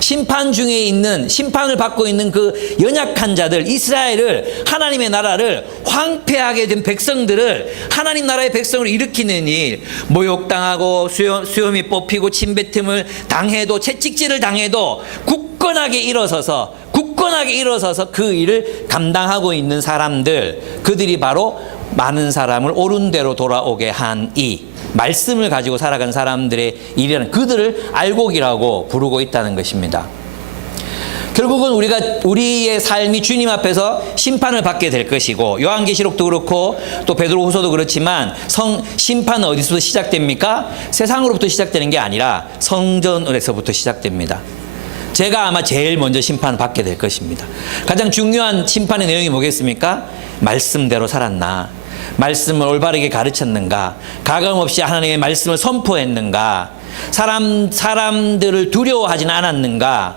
심판 중에 있는, 심판을 받고 있는 그 연약한 자들, 이스라엘을, 하나님의 나라를 황폐하게 된 백성들을, 하나님 나라의 백성을 일으키는 일, 모욕당하고 수염이 뽑히고 침뱉음을 당해도, 채찍질을 당해도 굳건하게 일어서서 그 일을 감당하고 있는 사람들, 그들이 바로 많은 사람을 옳은 대로 돌아오게 한 이 말씀을 가지고 살아간 사람들의 일이라는, 그들을 알곡이라고 부르고 있다는 것입니다. 결국은 우리의 삶이 주님 앞에서 심판을 받게 될 것이고, 요한계시록도 그렇고 또 베드로후서도 그렇지만 심판은 어디서부터 시작됩니까? 세상으로부터 시작되는 게 아니라 성전에서부터 시작됩니다. 제가 아마 제일 먼저 심판을 받게 될 것입니다. 가장 중요한 심판의 내용이 뭐겠습니까? 말씀대로 살았나? 말씀을 올바르게 가르쳤는가? 가감없이 하나님의 말씀을 선포했는가? 사람들을 두려워하진 않았는가?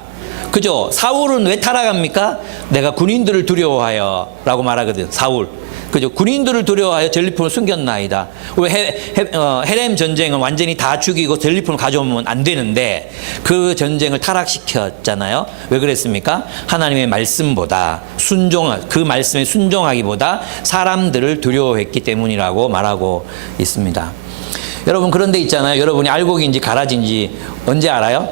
그죠? 사울은 왜 타락합니까? 내가 군인들을 두려워하여 라고 말하거든. 사울. 그죠? 군인들을 두려워하여 전리품을 숨겼나이다. 헤렘 전쟁은 완전히 다 죽이고 전리품을 가져오면 안 되는데 그 전쟁을 타락시켰잖아요. 왜 그랬습니까? 하나님의 말씀보다 그 말씀에 순종하기보다 사람들을 두려워했기 때문이라고 말하고 있습니다. 여러분, 그런데 있잖아요. 여러분이 알곡인지 가라지인지 언제 알아요?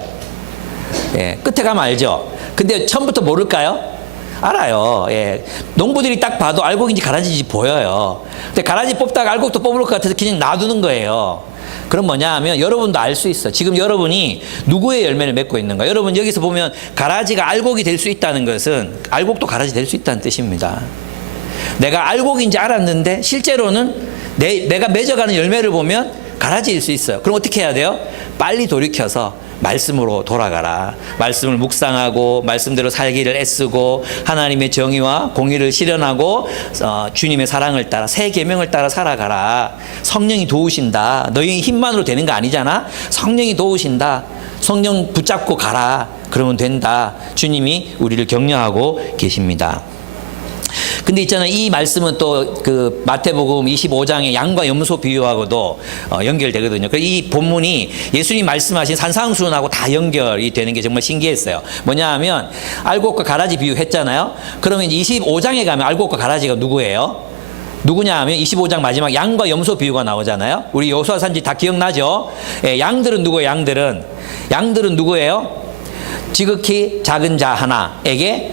예, 끝에 가면 알죠. 근데 처음부터 모를까요? 알아요. 예. 농부들이 딱 봐도 알곡인지 가라지인지 보여요. 근데 가라지 뽑다가 알곡도 뽑을 것 같아서 그냥 놔두는 거예요. 그럼 뭐냐 하면 여러분도 알 수 있어. 지금 여러분이 누구의 열매를 맺고 있는가? 여러분 여기서 보면 가라지가 알곡이 될 수 있다는 것은 알곡도 가라지 될 수 있다는 뜻입니다. 내가 알곡인지 알았는데 실제로는 내가 맺어가는 열매를 보면 가라지일 수 있어요. 그럼 어떻게 해야 돼요? 빨리 돌이켜서 말씀으로 돌아가라. 말씀을 묵상하고 말씀대로 살기를 애쓰고 하나님의 정의와 공의를 실현하고 주님의 사랑을 따라 새 계명을 따라 살아가라. 성령이 도우신다. 너희 힘만으로 되는 거 아니잖아. 성령이 도우신다. 성령 붙잡고 가라. 그러면 된다. 주님이 우리를 격려하고 계십니다. 근데 있잖아요. 이 말씀은 또 그 마태복음 25장의 양과 염소 비유하고도 연결되거든요. 그래서 이 본문이 예수님 말씀하신 산상수훈하고 다 연결이 되는 게 정말 신기했어요. 뭐냐 하면 알곡과 가라지 비유했잖아요. 그러면 25장에 가면 알곡과 가라지가 누구예요? 누구냐 하면 25장 마지막 양과 염소 비유가 나오잖아요. 우리 여호수아 산지 다 기억나죠? 예, 양들은 누구예요? 양들은 누구예요? 지극히 작은 자 하나에게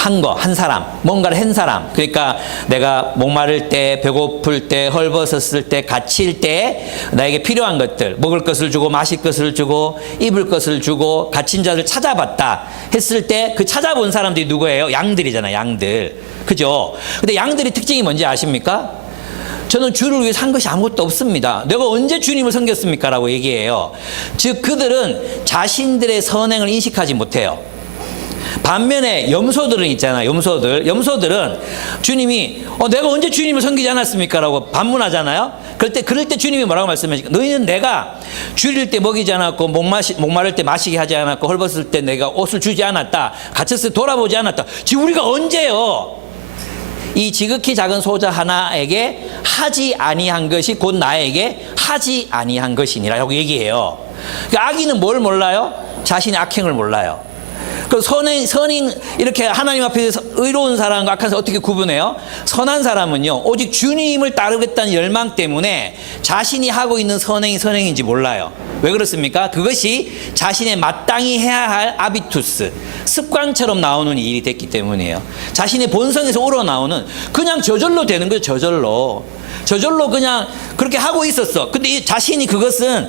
한 거, 한 사람, 뭔가를 한 사람. 그러니까 내가 목마를 때, 배고플 때, 헐벗었을 때, 갇힐 때 나에게 필요한 것들, 먹을 것을 주고 마실 것을 주고 입을 것을 주고 갇힌 자를 찾아봤다 했을 때 그 찾아본 사람들이 누구예요? 양들이잖아요. 양들. 그죠? 근데 양들의 특징이 뭔지 아십니까? 저는 주를 위해 산 것이 아무것도 없습니다. 내가 언제 주님을 섬겼습니까? 라고 얘기해요. 즉 그들은 자신들의 선행을 인식하지 못해요. 반면에 염소들은 있잖아요. 염소들은 주님이 내가 언제 주님을 섬기지 않았습니까? 라고 반문하잖아요. 그럴 때 주님이 뭐라고 말씀하십니까? 너희는 내가 줄일 때 먹이지 않았고 목마를 때 마시게 하지 않았고 헐벗을 때 내가 옷을 주지 않았다. 갇혔을 때 돌아보지 않았다. 지금 우리가 언제요? 이 지극히 작은 소자 하나에게 하지 아니한 것이 곧 나에게 하지 아니한 것이니라고 얘기해요. 그러니까 악인은 뭘 몰라요? 자신의 악행을 몰라요. 그 선인 이렇게 하나님 앞에서 의로운 사람과 악한 사람 어떻게 구분해요? 선한 사람은요 오직 주님을 따르겠다는 열망 때문에 자신이 하고 있는 선행이 선행인지 몰라요. 왜 그렇습니까? 그것이 자신의 마땅히 해야 할 아비투스, 습관처럼 나오는 일이 됐기 때문이에요. 자신의 본성에서 우러나오는 그냥 저절로 되는 거예요. 저절로 그냥 그렇게 하고 있었어. 근데 이 자신이 그것은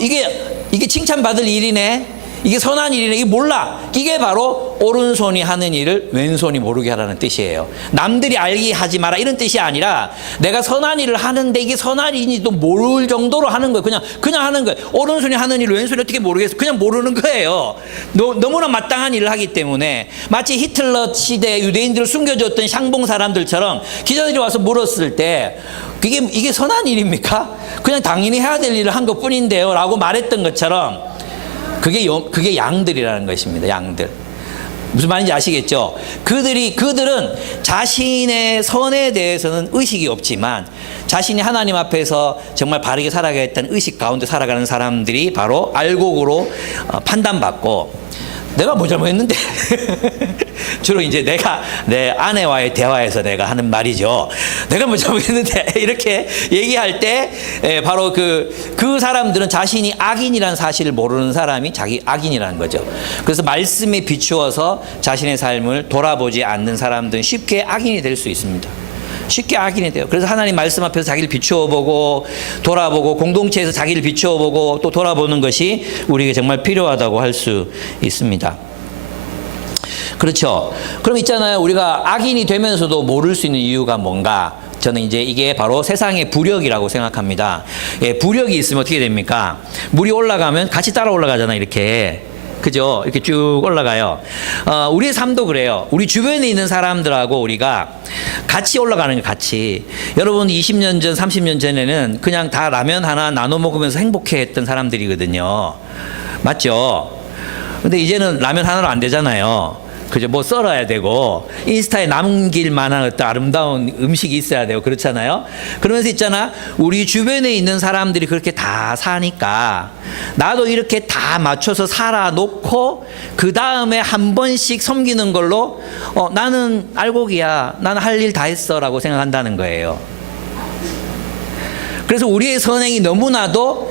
이게 칭찬받을 일이네, 이게 선한 일이네, 이게 몰라. 이게 바로 오른손이 하는 일을 왼손이 모르게 하라는 뜻이에요. 남들이 알게 하지 마라 이런 뜻이 아니라 내가 선한 일을 하는데 이게 선한 일인지도 모를 정도로 하는 거예요. 그냥 하는 거예요. 오른손이 하는 일을 왼손이 어떻게 모르겠어. 그냥 모르는 거예요. 너무나 마땅한 일을 하기 때문에 마치 히틀러 시대 유대인들을 숨겨줬던 샹봉 사람들처럼 기자들이 와서 물었을 때 이게 선한 일입니까? 그냥 당연히 해야 될 일을 한 것뿐인데요 라고 말했던 것처럼 그게 양들이라는 것입니다. 양들. 무슨 말인지 아시겠죠? 그들은 자신의 선에 대해서는 의식이 없지만 자신이 하나님 앞에서 정말 바르게 살아가겠다는 의식 가운데 살아가는 사람들이 바로 알곡으로 판단받고 내가 뭐 잘못했는데 주로 이제 내가 내 아내와의 대화에서 내가 하는 말이죠. 내가 뭐 잘못했는데 이렇게 얘기할 때 바로 그 사람들은 자신이 악인이라는 사실을 모르는 사람이 자기 악인이라는 거죠. 그래서 말씀에 비추어서 자신의 삶을 돌아보지 않는 사람들은 쉽게 악인이 될 수 있습니다. 쉽게 악인이 돼요. 그래서 하나님 말씀 앞에서 자기를 비추어보고 돌아보고 공동체에서 자기를 비추어보고 또 돌아보는 것이 우리에게 정말 필요하다고 할 수 있습니다. 그렇죠. 그럼 있잖아요. 우리가 악인이 되면서도 모를 수 있는 이유가 뭔가? 저는 이제 이게 바로 세상의 부력이라고 생각합니다. 부력이 있으면 어떻게 됩니까? 물이 올라가면 같이 따라 올라가잖아요. 이렇게. 그죠? 이렇게 쭉 올라가요. 우리의 삶도 그래요. 우리 주변에 있는 사람들하고 우리가 같이 올라가는 거예요. 같이. 여러분 20년 전, 30년 전에는 그냥 다 라면 하나 나눠 먹으면서 행복해했던 사람들이거든요. 맞죠? 근데 이제는 라면 하나로 안 되잖아요. 그죠? 뭐 썰어야 되고 인스타에 남길 만한 어떤 아름다운 음식이 있어야 되고 그렇잖아요. 그러면서 있잖아, 우리 주변에 있는 사람들이 그렇게 다 사니까 나도 이렇게 다 맞춰서 살아놓고 그 다음에 한 번씩 섬기는 걸로 나는 알곡이야, 나는 할 일 다 했어 라고 생각한다는 거예요. 그래서 우리의 선행이 너무나도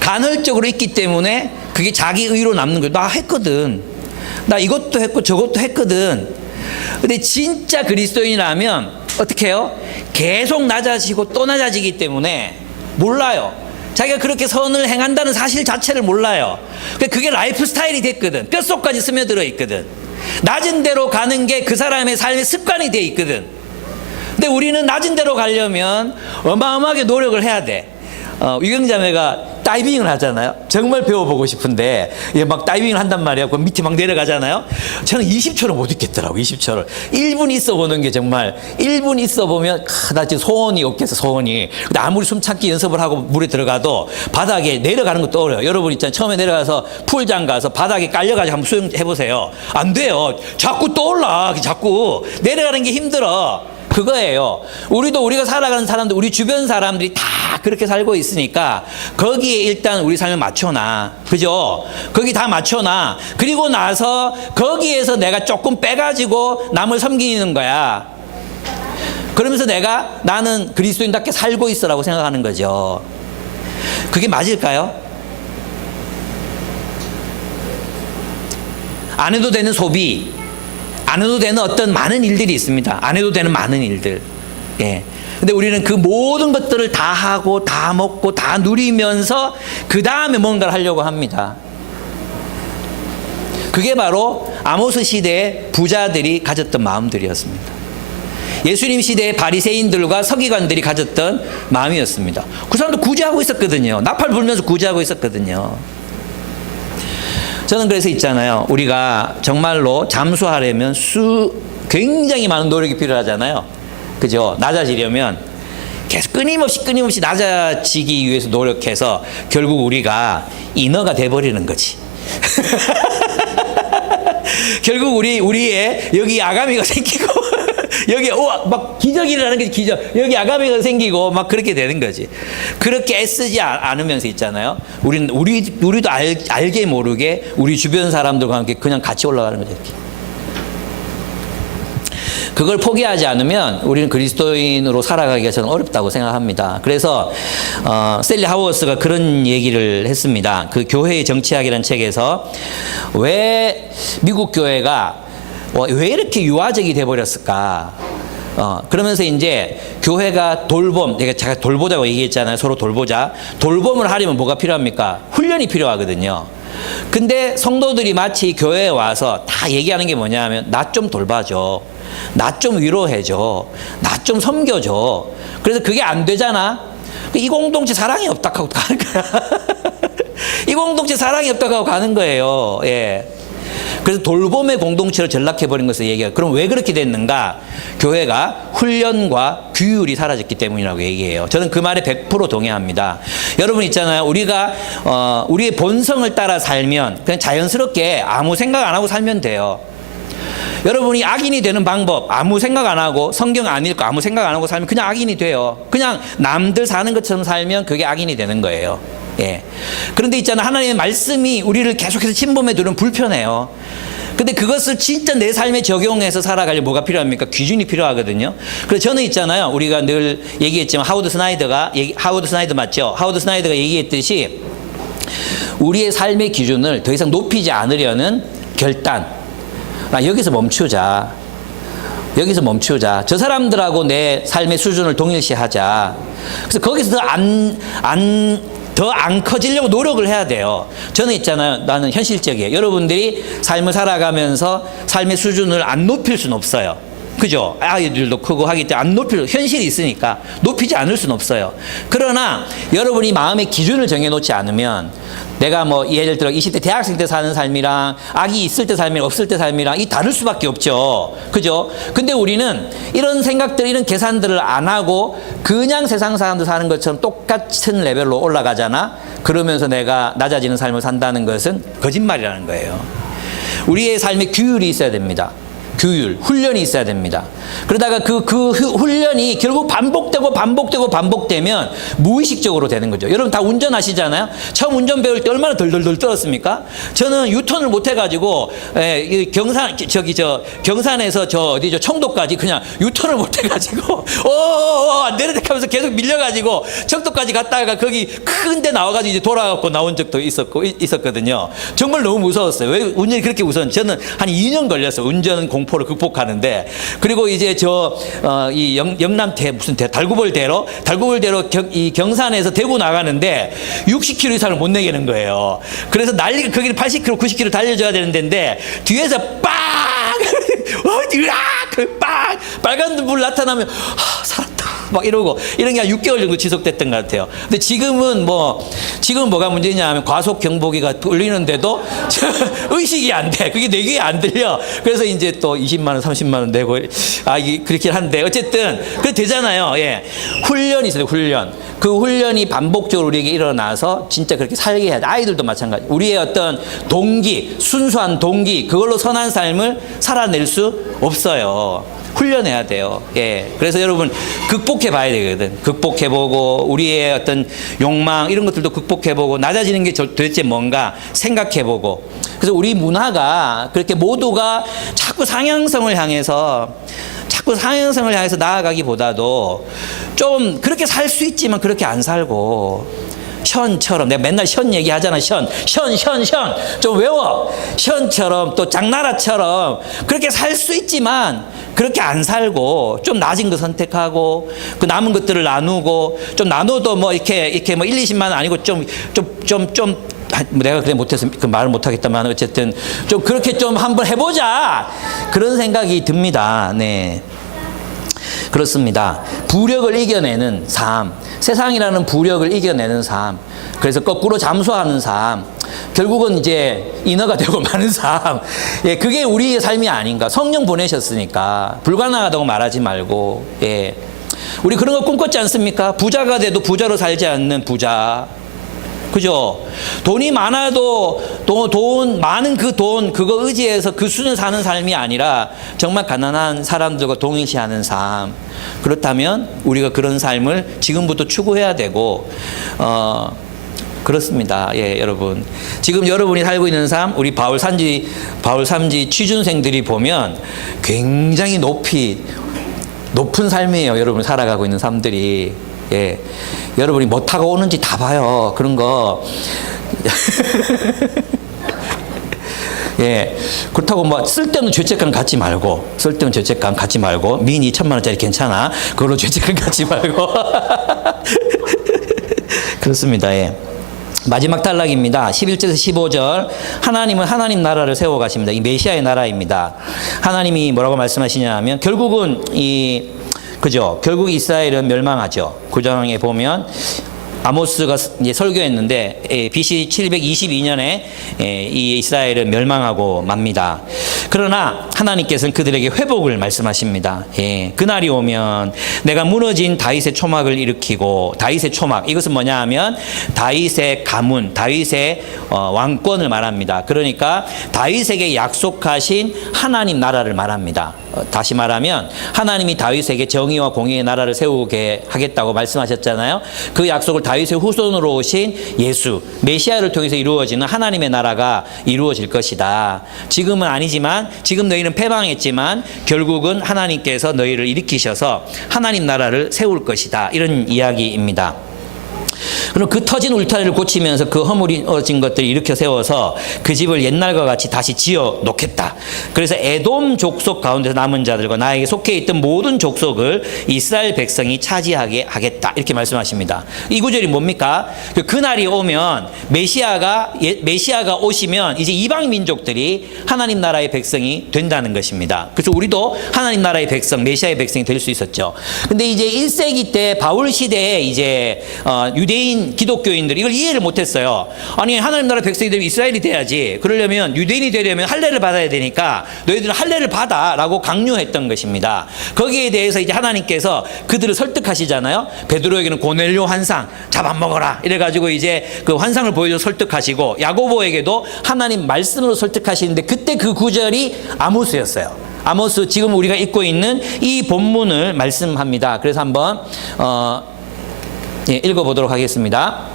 간헐적으로 있기 때문에 그게 자기 의로 남는 거예요. 나 했거든, 나 이것도 했고 저것도 했거든. 근데 진짜 그리스도인이라면 어떻게 해요? 계속 낮아지고 또 낮아지기 때문에 몰라요. 자기가 그렇게 선을 행한다는 사실 자체를 몰라요. 그게 라이프 스타일이 됐거든. 뼛속까지 스며들어 있거든. 낮은 데로 가는 게 그 사람의 삶의 습관이 돼 있거든. 근데 우리는 낮은 데로 가려면 어마어마하게 노력을 해야 돼. 유경자매가 다이빙을 하잖아요. 정말 배워보고 싶은데 막 다이빙을 한단 말이에요. 그 밑에 막 내려가잖아요. 저는 20초를 못 있겠더라고. 20초를 1분 있어 보는 게 정말 1분 있어 보면 나 지금 소원이 없겠어. 소원이. 근데 아무리 숨참기 연습을 하고 물에 들어가도 바닥에 내려가는 것도 어려워요. 여러분 있잖아요. 처음에 내려가서 풀장 가서 바닥에 깔려가지고 한번 수영해보세요. 안 돼요. 자꾸 떠올라. 자꾸 내려가는 게 힘들어. 그거예요. 우리가 살아가는 사람들, 우리 주변 사람들이 다 그렇게 살고 있으니까 거기에 일단 우리 삶을 맞춰놔. 그죠? 거기 다 맞춰놔. 그리고 나서 거기에서 내가 조금 빼가지고 남을 섬기는 거야. 그러면서 나는 그리스도인답게 살고 있어라고 생각하는 거죠. 그게 맞을까요? 안 해도 되는 소비, 안 해도 되는 어떤 많은 일들이 있습니다. 안 해도 되는 많은 일들. 예. 근데 우리는 그 모든 것들을 다 하고 다 먹고 다 누리면서 그 다음에 뭔가를 하려고 합니다. 그게 바로 아모스 시대의 부자들이 가졌던 마음들이었습니다. 예수님 시대의 바리새인들과 서기관들이 가졌던 마음이었습니다. 그 사람도 구제하고 있었거든요. 나팔 불면서 구제하고 있었거든요. 저는 그래서 있잖아요. 우리가 정말로 잠수하려면 굉장히 많은 노력이 필요하잖아요. 그죠? 낮아지려면 계속 끊임없이 낮아지기 위해서 노력해서 결국 우리가 인어가 돼버리는 거지. 결국 우리의 여기 아가미가 생기고 여기 막 기적이 일어나는 게 기적. 여기 아가미가 생기고 막 그렇게 되는 거지. 그렇게 애쓰지 않으면서 있잖아요. 우리도 알게 모르게 우리 주변 사람들과 함께 그냥 같이 올라가는 거죠. 이렇게. 그걸 포기하지 않으면 우리는 그리스도인으로 살아가기가 저는 어렵다고 생각합니다. 그래서 셀리 하워스가 그런 얘기를 했습니다. 그 교회의 정치학이라는 책에서 왜 미국 교회가 왜 이렇게 유아적이 돼버렸을까? 그러면서 이제 교회가 제가 돌보자고 얘기했잖아요. 서로 돌보자. 돌봄을 하려면 뭐가 필요합니까? 훈련이 필요하거든요. 근데 성도들이 마치 교회에 와서 다 얘기하는 게 뭐냐 하면 나 좀 돌봐줘. 나 좀 위로해줘. 나 좀 섬겨줘. 그래서 그게 안 되잖아. 이 공동체 사랑이 없다 하고 가는 거야. 이 공동체 사랑이 없다 하고 가는 거예요. 예. 그래서 돌봄의 공동체를 전락해버린 것을 얘기해요. 그럼 왜 그렇게 됐는가? 교회가 훈련과 규율이 사라졌기 때문이라고 얘기해요. 저는 그 말에 100% 동의합니다. 여러분 있잖아요. 우리가 우리의 본성을 따라 살면 그냥 자연스럽게 아무 생각 안 하고 살면 돼요. 여러분이 악인이 되는 방법 아무 생각 안 하고 성경 안 읽고 아무 생각 안 하고 살면 그냥 악인이 돼요. 그냥 남들 사는 것처럼 살면 그게 악인이 되는 거예요. 예. 그런데 있잖아, 하나님의 말씀이 우리를 계속해서 침범해 두면 불편해요. 근데 그것을 진짜 내 삶에 적용해서 살아가려면 뭐가 필요합니까? 기준이 필요하거든요. 그래서 저는 있잖아요, 우리가 늘 얘기했지만 하워드 스나이더 맞죠? 하워드 스나이더가 얘기했듯이 우리의 삶의 기준을 더 이상 높이지 않으려는 결단. 여기서 멈추자. 저 사람들하고 내 삶의 수준을 동일시하자. 그래서 거기서 더 안 커지려고 노력을 해야 돼요. 저는 있잖아요. 나는 현실적이에요. 여러분들이 삶을 살아가면서 삶의 수준을 안 높일 수는 없어요. 그죠? 아이들도 크고 하기 때문에 안 높일, 현실이 있으니까 높이지 않을 수는 없어요. 그러나 여러분이 마음의 기준을 정해놓지 않으면 내가 예를 들어 20대 대학생 때 사는 삶이랑 아기 있을 때 삶이랑 없을 때 삶이랑 이 다를 수밖에 없죠. 그죠? 근데 우리는 이런 생각들, 이런 계산들을 안 하고 그냥 세상 사람들 사는 것처럼 똑같은 레벨로 올라가잖아. 그러면서 내가 낮아지는 삶을 산다는 것은 거짓말이라는 거예요. 우리의 삶에 규율이 있어야 됩니다. 훈련이 있어야 됩니다. 그러다가 그 훈련이 결국 반복되면 무의식적으로 되는 거죠. 여러분 다 운전하시잖아요. 처음 운전 배울 때 얼마나 덜덜덜 떨었습니까? 저는 유턴을 못 해가지고 경산에서 청도까지 그냥 유턴을 못 해가지고 안 되는데 하면서 계속 밀려가지고 청도까지 갔다가 거기 큰데 나와가지고 이제 돌아가고 나온 적도 있었거든요. 정말 너무 무서웠어요. 왜 운전이 그렇게 무서웠는지. 저는 한 2년 걸렸어요. 운전 공포를 극복하는데. 그리고 이제 이 영남 달구벌대로 이 경산에서 대구 나가는데 60km 이상을 못 내게는 거예요. 그래서 난리가, 거기는 80km, 90km 달려줘야 되는 데인데 뒤에서 빵! 빵! 빨간 불 나타나면 살았다. 막 이러고 이런 게 한 6개월 정도 지속됐던 것 같아요. 근데 지금은 뭐가 문제냐 하면 과속 경보기가 울리는데도 의식이 안 돼. 그게 내 귀에 안 들려. 그래서 이제 또 20만 원, 30만 원 내고 이게 그렇게 한데 어쨌든 그래 되잖아요. 예. 훈련이 있어요. 그 훈련이 반복적으로 우리에게 일어나서 진짜 그렇게 살게 해야 돼. 아이들도 마찬가지. 우리의 어떤 동기, 순수한 동기, 그걸로 선한 삶을 살아낼 수 없어요. 훈련해야 돼요. 예. 그래서 여러분 극복해 봐야 되거든. 극복해보고 우리의 어떤 욕망 이런 것들도 극복해보고 낮아지는 게 도대체 뭔가 생각해보고. 그래서 우리 문화가 그렇게 모두가 자꾸 상향성을 향해서 나아가기보다도 좀 그렇게 살 수 있지만 그렇게 안 살고 션처럼, 내가 맨날 션 얘기하잖아. 션. 좀 외워. 션처럼 또 장나라처럼 그렇게 살 수 있지만 그렇게 안 살고 좀 낮은 거 선택하고 그 남은 것들을 나누고 좀 나눠도 뭐 이렇게 뭐 1, 20만 원 아니고 좀 내가 그래 못해서 그 말을 못하겠다만 어쨌든 좀 그렇게 좀 한번 해보자. 그런 생각이 듭니다. 네. 그렇습니다. 부력을 이겨내는 삶, 세상이라는 부력을 이겨내는 삶, 그래서 거꾸로 잠수하는 삶, 결국은 이제 인어가 되고 마는 삶, 예, 그게 우리의 삶이 아닌가. 성령 보내셨으니까 불가능하다고 말하지 말고, 예, 우리 그런 거 꿈꿨지 않습니까? 부자가 돼도 부자로 살지 않는 부자. 그죠? 돈이 많아도 많은 그 돈, 그거 의지해서 그 수준을 사는 삶이 아니라 정말 가난한 사람들과 동일시하는 삶. 그렇다면 우리가 그런 삶을 지금부터 추구해야 되고, 그렇습니다. 예, 여러분. 지금 여러분이 살고 있는 삶, 우리 바울 삼지 취준생들이 보면 굉장히 높은 삶이에요. 여러분 살아가고 있는 삶들이. 예. 여러분이 뭐 타고 오는지 다 봐요. 그런 거. 예. 그렇다고 뭐 쓸데없는 죄책감 갖지 말고, 미니 2,000만 원짜리 괜찮아. 그걸로 죄책감 갖지 말고. 그렇습니다. 예. 마지막 단락입니다. 11절에서 15절. 하나님은 하나님 나라를 세워 가십니다. 이 메시아의 나라입니다. 하나님이 뭐라고 말씀하시냐 하면 결국은 결국 이스라엘은 멸망하죠. 9장에 보면 아모스가 이제 설교했는데 BC 722년에 이 이스라엘은 멸망하고 맙니다. 그러나 하나님께서는 그들에게 회복을 말씀하십니다. 예, 그날이 오면 내가 무너진 다윗의 초막을 일으키고, 다윗의 초막, 이것은 뭐냐 하면 다윗의 가문, 다윗의 왕권을 말합니다. 그러니까 다윗에게 약속하신 하나님 나라를 말합니다. 다시 말하면 하나님이 다윗에게 정의와 공의의 나라를 세우게 하겠다고 말씀하셨잖아요. 그 약속을 다윗의 후손으로 오신 예수, 메시아를 통해서 이루어지는 하나님의 나라가 이루어질 것이다. 지금은 아니지만, 지금 너희는 패망했지만 결국은 하나님께서 너희를 일으키셔서 하나님 나라를 세울 것이다. 이런 이야기입니다. 그럼 그 터진 울타리를 고치면서 그 허물어진 것들을 일으켜 세워서 그 집을 옛날과 같이 다시 지어 놓겠다. 그래서 에돔 족속 가운데서 남은 자들과 나에게 속해 있던 모든 족속을 이스라엘 백성이 차지하게 하겠다. 이렇게 말씀하십니다. 이 구절이 뭡니까? 그날이 오면 메시아가 오시면 이제 이방 민족들이 하나님 나라의 백성이 된다는 것입니다. 그래서 우리도 하나님 나라의 백성, 메시아의 백성이 될 수 있었죠. 근데 이제 1세기 때 바울 시대에 이제 유대인 기독교인들이 이걸 이해를 못했어요. 아니, 하나님 나라 백성이 되면 이스라엘이 돼야지. 그러려면 유대인이 되려면 할례를 받아야 되니까 너희들은 할례를 받아라고 강요했던 것입니다. 거기에 대해서 이제 하나님께서 그들을 설득하시잖아요. 베드로에게는 고넬료 환상 잡아먹어라 이래가지고 이제 그 환상을 보여줘 설득하시고, 야고보에게도 하나님 말씀으로 설득하시는데 그때 그 구절이 아모스였어요. 아모스, 지금 우리가 읽고 있는 이 본문을 말씀합니다. 그래서 한번 읽어보도록 하겠습니다.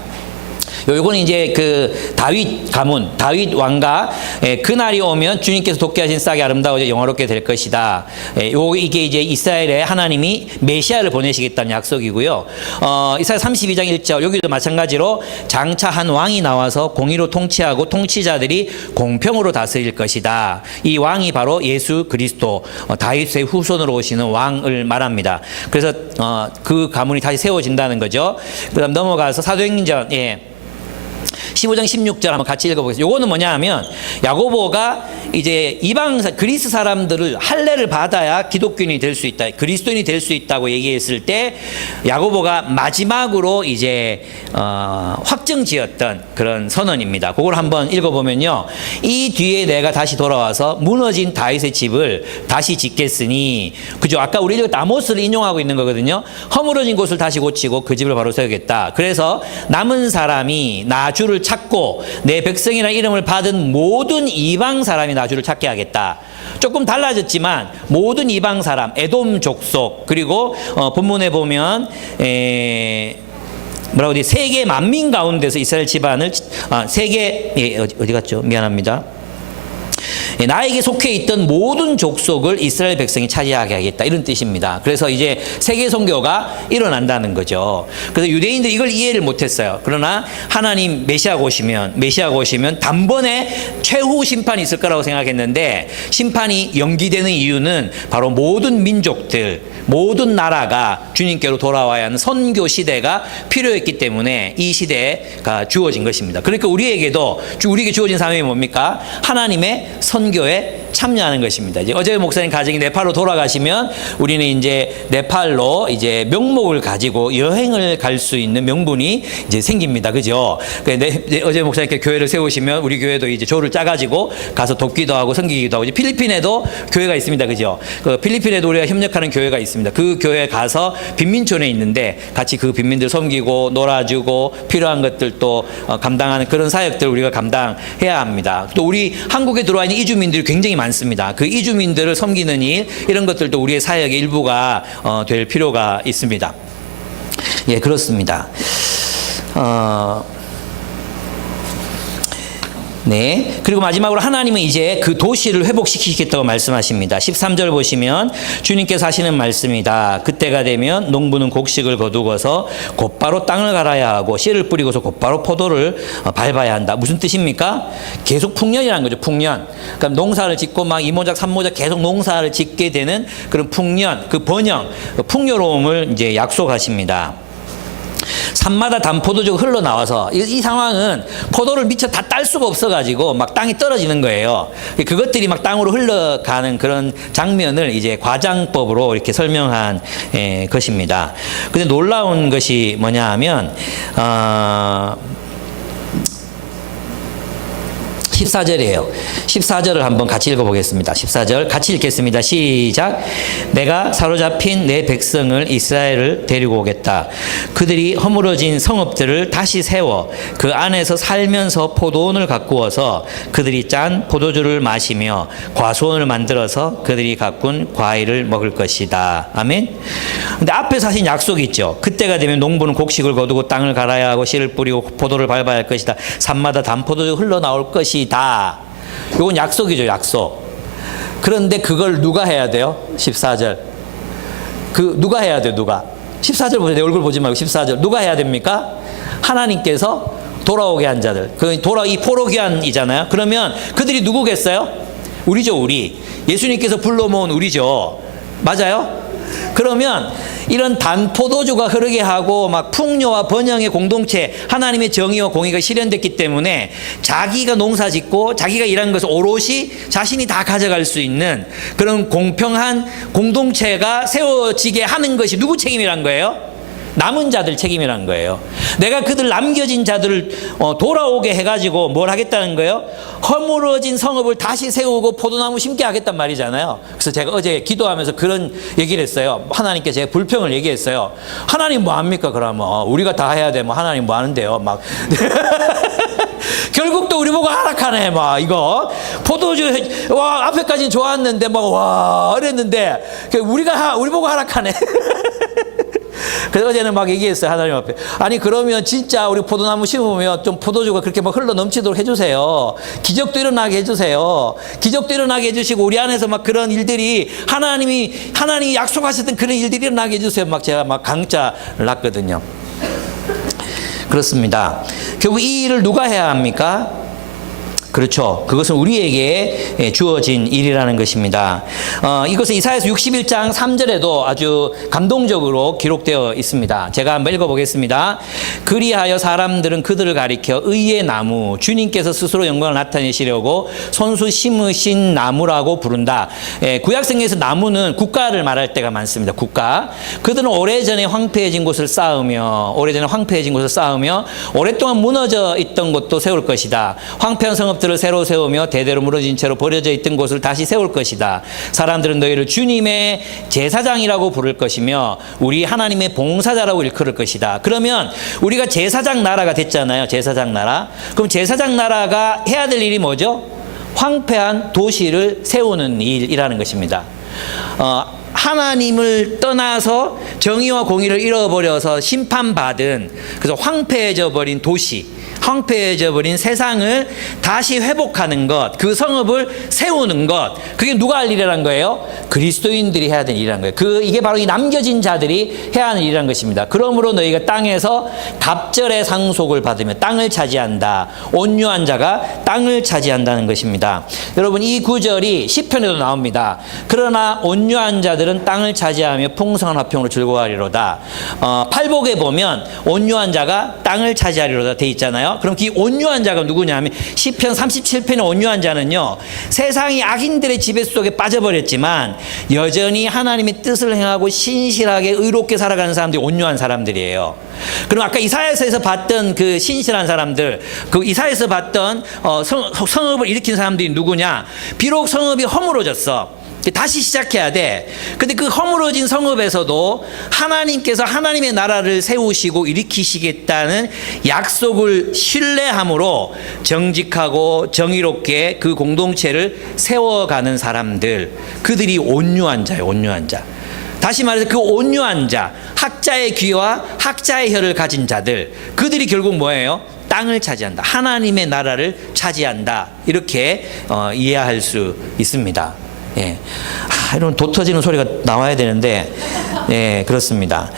요거는 이제 그 다윗 가문, 다윗 왕가, 그날이 오면 주님께서 돕게 하신 싹이 아름다워져 영화롭게 될 것이다. 이게 이제 이스라엘에 하나님이 메시아를 보내시겠다는 약속이고요. 이사야 32장 1절, 여기도 마찬가지로 장차 한 왕이 나와서 공의로 통치하고 통치자들이 공평으로 다스릴 것이다. 이 왕이 바로 예수 그리스도, 다윗의 후손으로 오시는 왕을 말합니다. 그래서 그 가문이 다시 세워진다는 거죠. 그다음 넘어가서 사도행전 15장 16절 한번 같이 읽어보겠습니다. 요거는 뭐냐 하면 야고보가 이제 그리스 사람들을 할례를 받아야 기독교인이 될 수 있다, 그리스도인이 될 수 있다고 얘기했을 때 야고보가 마지막으로 이제 확정지었던 그런 선언입니다. 그걸 한번 읽어보면요. 이 뒤에 내가 다시 돌아와서 무너진 다윗의 집을 다시 짓겠으니, 그죠? 아까 우리 읽었던 아모스를 인용하고 있는 거거든요. 허물어진 곳을 다시 고치고 그 집을 바로 세우겠다. 그래서 남은 사람이 나 주를 찾고 내 백성이라는 이름을 받은 모든 이방 사람이 나 주를 찾게 하겠다. 조금 달라졌지만 모든 이방 사람, 에돔 족속, 그리고 본문에 보면 세계 만민 가운데서 이스라엘 집안을 세계 어디 갔죠? 미안합니다. 나에게 속해 있던 모든 족속을 이스라엘 백성이 차지하게 하겠다, 이런 뜻입니다. 그래서 이제 세계 선교가 일어난다는 거죠. 그래서 유대인들이 이걸 이해를 못했어요. 그러나 하나님 메시아가 오시면 단번에 최후 심판이 있을 거라고 생각했는데, 심판이 연기되는 이유는 바로 모든 민족들, 모든 나라가 주님께로 돌아와야 하는 선교 시대가 필요했기 때문에 이 시대가 주어진 것입니다. 그러니까 우리에게 주어진 사명이 뭡니까? 하나님의 선교에 참여하는 것입니다. 이제 어제 목사님 가정이 네팔로 돌아가시면 우리는 이제 네팔로 이제 명목을 가지고 여행을 갈 수 있는 명분이 이제 생깁니다. 그죠? 어제 목사님께 교회를 세우시면 우리 교회도 이제 조를 짜가지고 가서 돕기도 하고 섬기기도 하고, 이제 필리핀에도 교회가 있습니다. 그죠? 그 필리핀에도 우리가 협력하는 교회가 있습니다. 그 교회 가서 빈민촌에 있는데 같이 그 빈민들 섬기고 놀아주고 필요한 것들도 감당하는 그런 사역들을 우리가 감당해야 합니다. 또 우리 한국에 들어와 있는 이주민들이 굉장히 많습니다. 그 이주민들을 섬기는 일, 이런 것들도 우리의 사역의 일부가 될 필요가 있습니다. 예, 그렇습니다. 네. 그리고 마지막으로 하나님은 이제 그 도시를 회복시키겠다고 말씀하십니다. 13절 보시면 주님께서 하시는 말씀이다. 그때가 되면 농부는 곡식을 거두고서 곧바로 땅을 갈아야 하고 씨를 뿌리고서 곧바로 포도를 밟아야 한다. 무슨 뜻입니까? 계속 풍년이라는 거죠. 풍년. 그러니까 농사를 짓고 막 이모작 삼모작 계속 농사를 짓게 되는 그런 풍년, 그 번영, 그 풍요로움을 이제 약속하십니다. 산마다 단포도주가 흘러나와서 이 상황은 포도를 미처 다 딸 수가 없어가지고 막 땅이 떨어지는 거예요. 그것들이 막 땅으로 흘러가는 그런 장면을 이제 과장법으로 이렇게 설명한 것입니다. 근데 놀라운 것이 뭐냐 하면 14절이에요. 14절을 한번 같이 읽어보겠습니다. 14절 같이 읽겠습니다. 시작. 내가 사로잡힌 내 백성을 이스라엘을 데리고 오겠다. 그들이 허물어진 성읍들을 다시 세워 그 안에서 살면서 포도원을 가꾸어서 그들이 짠 포도주를 마시며 과수원을 만들어서 그들이 가꾼 과일을 먹을 것이다. 아멘. 근데 앞에서 하신 약속이 있죠. 그때가 되면 농부는 곡식을 거두고 땅을 갈아야 하고 씨를 뿌리고 포도를 밟아야 할 것이다. 산마다 단포도주가 흘러나올 것이다. 이건 약속이죠, 약속. 그런데 그걸 누가 해야 돼요? 14절. 누가 해야 돼요, 누가? 14절 보세요. 내 얼굴 보지 말고 14절. 누가 해야 됩니까? 하나님께서 돌아오게 한 자들. 이 포로기한이잖아요. 그러면 그들이 누구겠어요? 우리죠, 우리. 예수님께서 불러 모은 우리죠. 맞아요? 그러면 이런 단포도주가 흐르게 하고 막 풍요와 번영의 공동체, 하나님의 정의와 공의가 실현됐기 때문에 자기가 농사 짓고 자기가 일한 것을 오롯이 자신이 다 가져갈 수 있는 그런 공평한 공동체가 세워지게 하는 것이 누구 책임이란 거예요? 남은 자들 책임이란 거예요. 내가 그들 남겨진 자들을 돌아오게 해가지고 뭘 하겠다는 거예요? 허물어진 성읍을 다시 세우고 포도나무 심게 하겠단 말이잖아요. 그래서 제가 어제 기도하면서 그런 얘기를 했어요. 하나님께 제가 불평을 얘기했어요. 하나님 뭐 합니까? 그러면 우리가 다 해야 돼. 뭐 하나님 뭐 하는데요? 막 결국 또 우리 보고 하락하네. 막 이거 포도주 와 앞에까지는 좋았는데 막 와 이랬는데 우리 보고 하락하네. 그래서 어제는 막 얘기했어요. 하나님 앞에. 아니 그러면 진짜 우리 포도나무 심으면 좀 포도주가 그렇게 막 흘러 넘치도록 해주세요. 기적도 일어나게 해주세요. 기적도 일어나게 해주시고 우리 안에서 막 그런 일들이 하나님이 약속하셨던 그런 일들이 일어나게 해주세요. 막 제가 막 강짜를 놨거든요. 그렇습니다. 결국 이 일을 누가 해야 합니까? 그렇죠. 그것은 우리에게 주어진 일이라는 것입니다. 이것은 이사야서 61장 3절에도 아주 감동적으로 기록되어 있습니다. 제가 한번 읽어보겠습니다. 그리하여 사람들은 그들을 가리켜 의의 나무, 주님께서 스스로 영광을 나타내시려고 손수 심으신 나무라고 부른다. 구약성경에서 나무는 국가를 말할 때가 많습니다. 국가. 그들은 오래전에 황폐해진 곳을 쌓으며 오랫동안 무너져 있던 곳도 세울 것이다. 황폐한 성읍들을 새로 세우며 대대로 무너진 채로 버려져 있던 곳을 다시 세울 것이다. 사람들은 너희를 주님의 제사장이라고 부를 것이며 우리 하나님의 봉사자라고 일컬을 것이다. 그러면 우리가 제사장 나라가 됐잖아요. 제사장 나라. 그럼 제사장 나라가 해야 될 일이 뭐죠? 황폐한 도시를 세우는 일이라는 것입니다. 하나님을 떠나서 정의와 공의를 잃어버려서 심판받은, 그래서 황폐해져 버린 도시, 황폐해져 버린 세상을 다시 회복하는 것, 그 성읍을 세우는 것, 그게 누가 할 일이라는 거예요? 그리스도인들이 해야 되는 일이라는 거예요. 이게 바로 이 남겨진 자들이 해야 하는 일이라는 것입니다. 그러므로 너희가 땅에서 갑절의 상속을 받으며 땅을 차지한다. 온유한 자가 땅을 차지한다는 것입니다. 여러분, 이 구절이 시편에도 나옵니다. 그러나 온유한 자들은 땅을 차지하며 풍성한 화평으로 즐거워하리로다. 팔복에 보면 온유한 자가 땅을 차지하리로다 돼 있잖아요. 그럼 이 온유한 자가 누구냐면 시편 37편의 온유한 자는요, 세상이 악인들의 지배 속에 빠져버렸지만 여전히 하나님의 뜻을 행하고 신실하게 의롭게 살아가는 사람들이 온유한 사람들이에요. 그럼 아까 이사야서에서 봤던 그 신실한 사람들, 그 이사야에서 봤던 성읍을 일으킨 사람들이 누구냐? 비록 성읍이 허물어졌어. 다시 시작해야 돼. 근데 그 허물어진 성읍에서도 하나님께서 하나님의 나라를 세우시고 일으키시겠다는 약속을 신뢰함으로 정직하고 정의롭게 그 공동체를 세워가는 사람들, 그들이 온유한 자예요. 온유한 자. 다시 말해서 그 온유한 자, 학자의 귀와 학자의 혀를 가진 자들, 그들이 결국 뭐예요? 땅을 차지한다. 하나님의 나라를 차지한다. 이렇게 이해할 수 있습니다. 예. 이런 도 터지는 소리가 나와야 되는데, 예, 그렇습니다.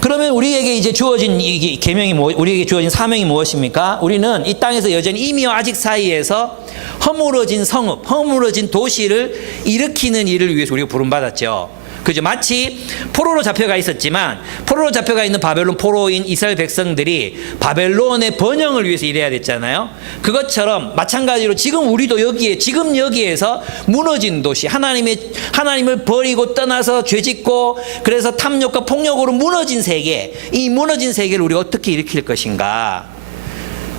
그러면 우리에게 이제 주어진 이 계명이 우리에게 주어진 사명이 무엇입니까? 우리는 이 땅에서 여전히 이미와 아직 사이에서 허물어진 성읍, 허물어진 도시를 일으키는 일을 위해서 우리가 부름받았죠. 그죠? 마치 포로로 잡혀가 있었지만 포로로 잡혀가 있는 바벨론 포로인 이스라엘 백성들이 바벨론의 번영을 위해서 일해야 됐잖아요. 그것처럼 마찬가지로 지금 우리도 여기에서 무너진 도시, 하나님을 버리고 떠나서 죄짓고 그래서 탐욕과 폭력으로 무너진 세계, 이 무너진 세계를 우리가 어떻게 일으킬 것인가?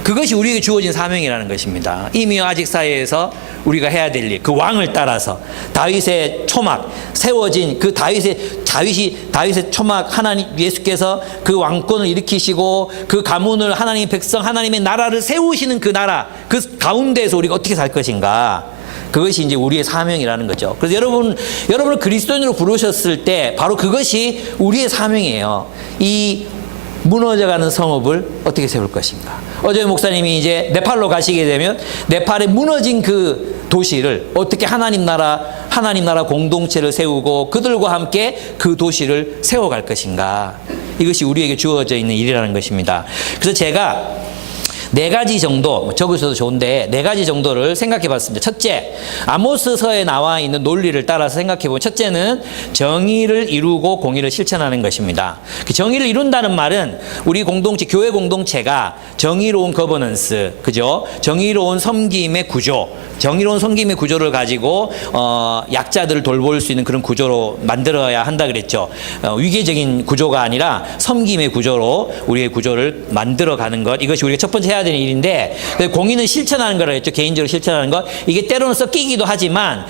그것이 우리에게 주어진 사명이라는 것입니다. 이미와 아직 사이에서 우리가 해야 될 일, 그 왕을 따라서 다윗의 초막 세워진 그 다윗의 초막, 하나님 예수께서 그 왕권을 일으키시고 그 가문을 하나님의 백성, 하나님의 나라를 세우시는 그 나라, 그 가운데에서 우리가 어떻게 살 것인가? 그것이 이제 우리의 사명이라는 거죠. 그래서 여러분을 그리스도인으로 부르셨을 때 바로 그것이 우리의 사명이에요. 이 무너져가는 성읍을 어떻게 세울 것인가. 어제 목사님이 이제 네팔로 가시게 되면 네팔에 무너진 그 도시를 어떻게 하나님 나라 공동체를 세우고 그들과 함께 그 도시를 세워갈 것인가. 이것이 우리에게 주어져 있는 일이라는 것입니다. 그래서 제가 4가지 정도, 적으셔도 좋은데 4가지 정도를 생각해 봤습니다. 첫째, 아모스서에 나와 있는 논리를 따라서 생각해 보면, 첫째는 정의를 이루고 공의를 실천하는 것입니다. 그 정의를 이룬다는 말은 우리 공동체, 교회 공동체가 정의로운 거버넌스, 그죠? 정의로운 섬김의 구조, 정의로운 섬김의 구조를 가지고 약자들을 돌볼 수 있는 그런 구조로 만들어야 한다 그랬죠. 위계적인 구조가 아니라 섬김의 구조로 우리의 구조를 만들어가는 것, 이것이 우리가 첫 번째 해야 되는 일인데, 공의는 실천하는 거라 했죠. 개인적으로 실천하는 것. 이게 때로는 섞이기도 하지만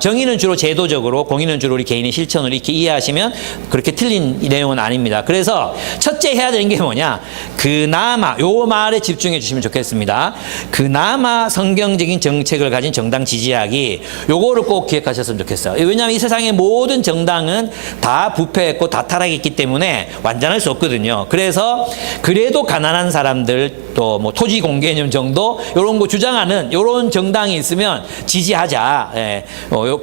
정의는 주로 제도적으로, 공의는 주로 우리 개인의 실천으로 이렇게 이해하시면 그렇게 틀린 내용은 아닙니다. 그래서 첫째 해야 되는 게 뭐냐? 그나마, 요 말에 집중해 주시면 좋겠습니다. 그나마 성경적인 정책을 가진 정당 지지하기, 요거를 꼭 기억하셨으면 좋겠어요. 왜냐하면 이 세상의 모든 정당은 다 부패했고 다 타락했기 때문에 완전할 수 없거든요. 그래서 그래도 가난한 사람들, 또 뭐 토지 공개념 정도 이런 거 주장하는 이런 정당이 있으면 지지하자. 예.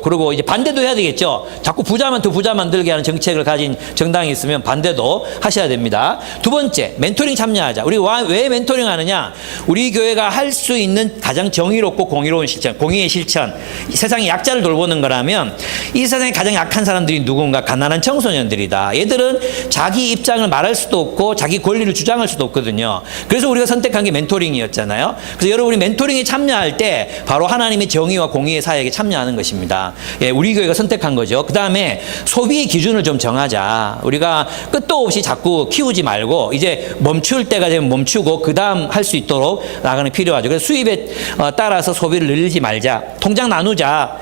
그리고 이제 반대도 해야 되겠죠. 자꾸 더 부자 만들게 하는 정책을 가진 정당이 있으면 반대도 하셔야 됩니다. 두 번째, 멘토링 참여하자. 우리 왜 멘토링 하느냐? 우리 교회가 할 수 있는 가장 정의롭고 공의로운 실천, 공의의 실천, 세상의 약자를 돌보는 거라면 이 세상에 가장 약한 사람들이 누군가? 가난한 청소년들이다. 얘들은 자기 입장을 말할 수도 없고 자기 권리를 주장할 수도 없거든요. 그래서 우리가 선택한 게 멘토링이었잖아요. 그래서 여러분이 멘토링에 참여할 때 바로 하나님의 정의와 공의의 사역에 참여하는 것입니다. 예, 우리 교회가 선택한 거죠. 그 다음에 소비의 기준을 좀 정하자. 우리가 끝도 없이 자꾸 키우지 말고 이제 멈출 때가 되면 멈추고 그 다음 할 수 있도록 나가는 필요하죠. 그래서 수입에 따라서 소비를 늘리지 말자. 통장 나누자.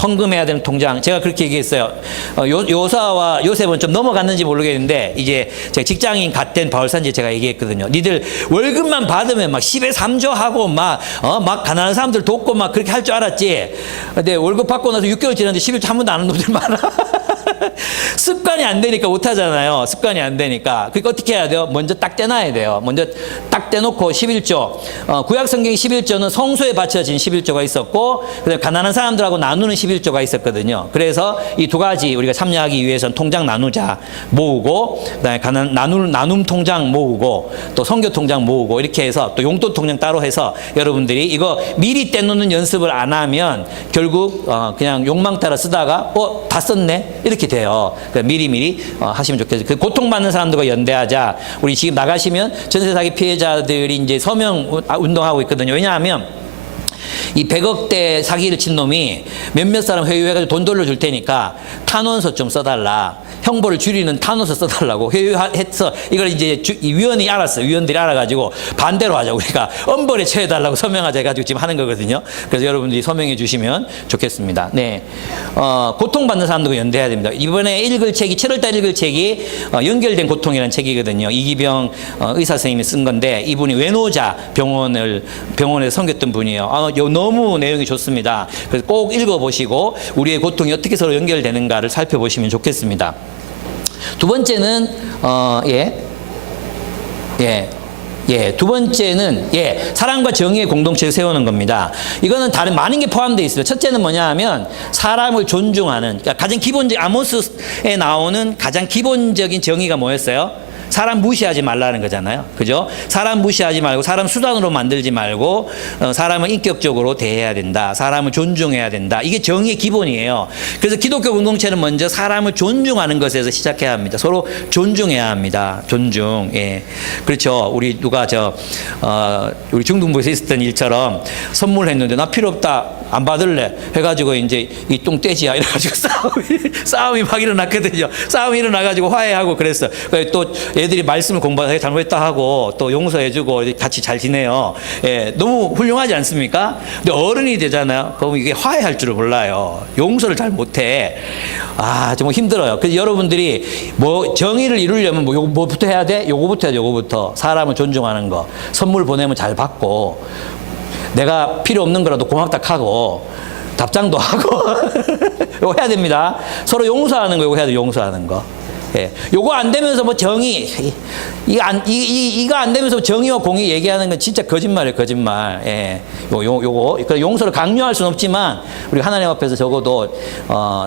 헌금해야 되는 통장. 제가 그렇게 얘기했어요. 요사와 요셉은 좀 넘어갔는지 모르겠는데 이제 제가 직장인 갓된 바울산지 제가 얘기했거든요. 니들 월급만 받으면 막 10에 3조 하고 막 가난한 사람들 돕고 막 그렇게 할 줄 알았지. 근데 월급 받고 나서 6개월 지났는데 11조 한 번도 안 하는 놈들 많아. 습관이 안 되니까 못 하잖아요. 습관이 안 되니까. 그러니까 어떻게 해야 돼요? 먼저 딱 떼놔야 돼요. 먼저 딱 떼놓고 11조. 구약 성경 11조는 성소에 바쳐진 11조가 있었고, 그다음에 가난한 사람들하고 나누는 11조가 있었거든요. 그래서 이 두 가지 우리가 참여하기 위해서는 통장 나누자 모으고, 그다음에 나눔 통장 모으고, 또 선교 통장 모으고, 이렇게 해서 또 용돈 통장 따로 해서 여러분들이 이거 미리 떼놓는 연습을 안 하면 결국 그냥 욕망 따라 쓰다가 다 썼네 이렇게 돼요. 그러니까 미리미리 하시면 좋겠어요. 그 고통받는 사람들과 연대하자. 우리 지금 나가시면 전세 사기 피해자들이 이제 서명 운동하고 있거든요. 왜냐하면 이 100억대 사기를 친 놈이 몇몇 사람 회유해가지고 돈 돌려줄 테니까 탄원서 좀 써달라. 형벌을 줄이는 탄원서 써달라고 회유해서 이걸 이제 위원이 알았어요. 위원들이 알아가지고 반대로 하자고. 그러니까 엄벌에 처해달라고 서명하자 해가지고 지금 하는 거거든요. 그래서 여러분들이 서명해 주시면 좋겠습니다. 네. 고통받는 사람들과 연대해야 됩니다. 이번에 읽을 책이 7월달 읽을 책이 연결된 고통이라는 책이거든요. 이기병 의사 선생님이 쓴 건데 이분이 외노자 병원에서 섬겼던 분이에요. 너무 내용이 좋습니다. 그래서 꼭 읽어보시고 우리의 고통이 어떻게 서로 연결되는가를 살펴보시면 좋겠습니다. 두 번째는 두 번째는 사랑과 정의의 공동체를 세우는 겁니다. 이거는 다른 많은 게 포함되어 있어요. 첫째는 뭐냐 하면 사람을 존중하는, 그러니까 가장 기본적 아모스에 나오는 가장 기본적인 정의가 뭐였어요? 사람 무시하지 말라는 거잖아요. 그죠? 사람 무시하지 말고 사람 수단으로 만들지 말고 사람을 인격적으로 대해야 된다. 사람을 존중해야 된다. 이게 정의의 기본이에요. 그래서 기독교 공동체는 먼저 사람을 존중하는 것에서 시작해야 합니다. 서로 존중해야 합니다. 존중. 예. 그렇죠. 우리 누가 우리 중등부에서 있었던 일처럼 선물했는데 나 필요 없다. 안 받을래. 해가지고 이제 이 똥 떼지야. 이래가지고 싸움이 막 일어났거든요. 싸움이 일어나가지고 화해하고 그랬어. 또 애들이 말씀을 공부하고 잘못했다 하고 또 용서해주고 같이 잘 지내요. 예, 너무 훌륭하지 않습니까? 근데 어른이 되잖아요. 그럼 이게 화해할 줄을 몰라요. 용서를 잘 못해. 정말 힘들어요. 그래서 여러분들이 정의를 이루려면 뭐부터 해야 돼? 요거부터 해야 돼. 요거부터. 사람을 존중하는 거. 선물 보내면 잘 받고, 내가 필요 없는 거라도 고맙다 하고, 답장도 하고. 요거 해야 됩니다. 서로 용서하는 거, 요거 해야 돼. 용서하는 거. 예. 요거 안 되면서 정의, 이거 안 되면서 정의와 공의 얘기하는 건 진짜 거짓말이에요, 거짓말. 예. 요거. 용서를 강요할 수는 없지만, 우리 하나님 앞에서 적어도,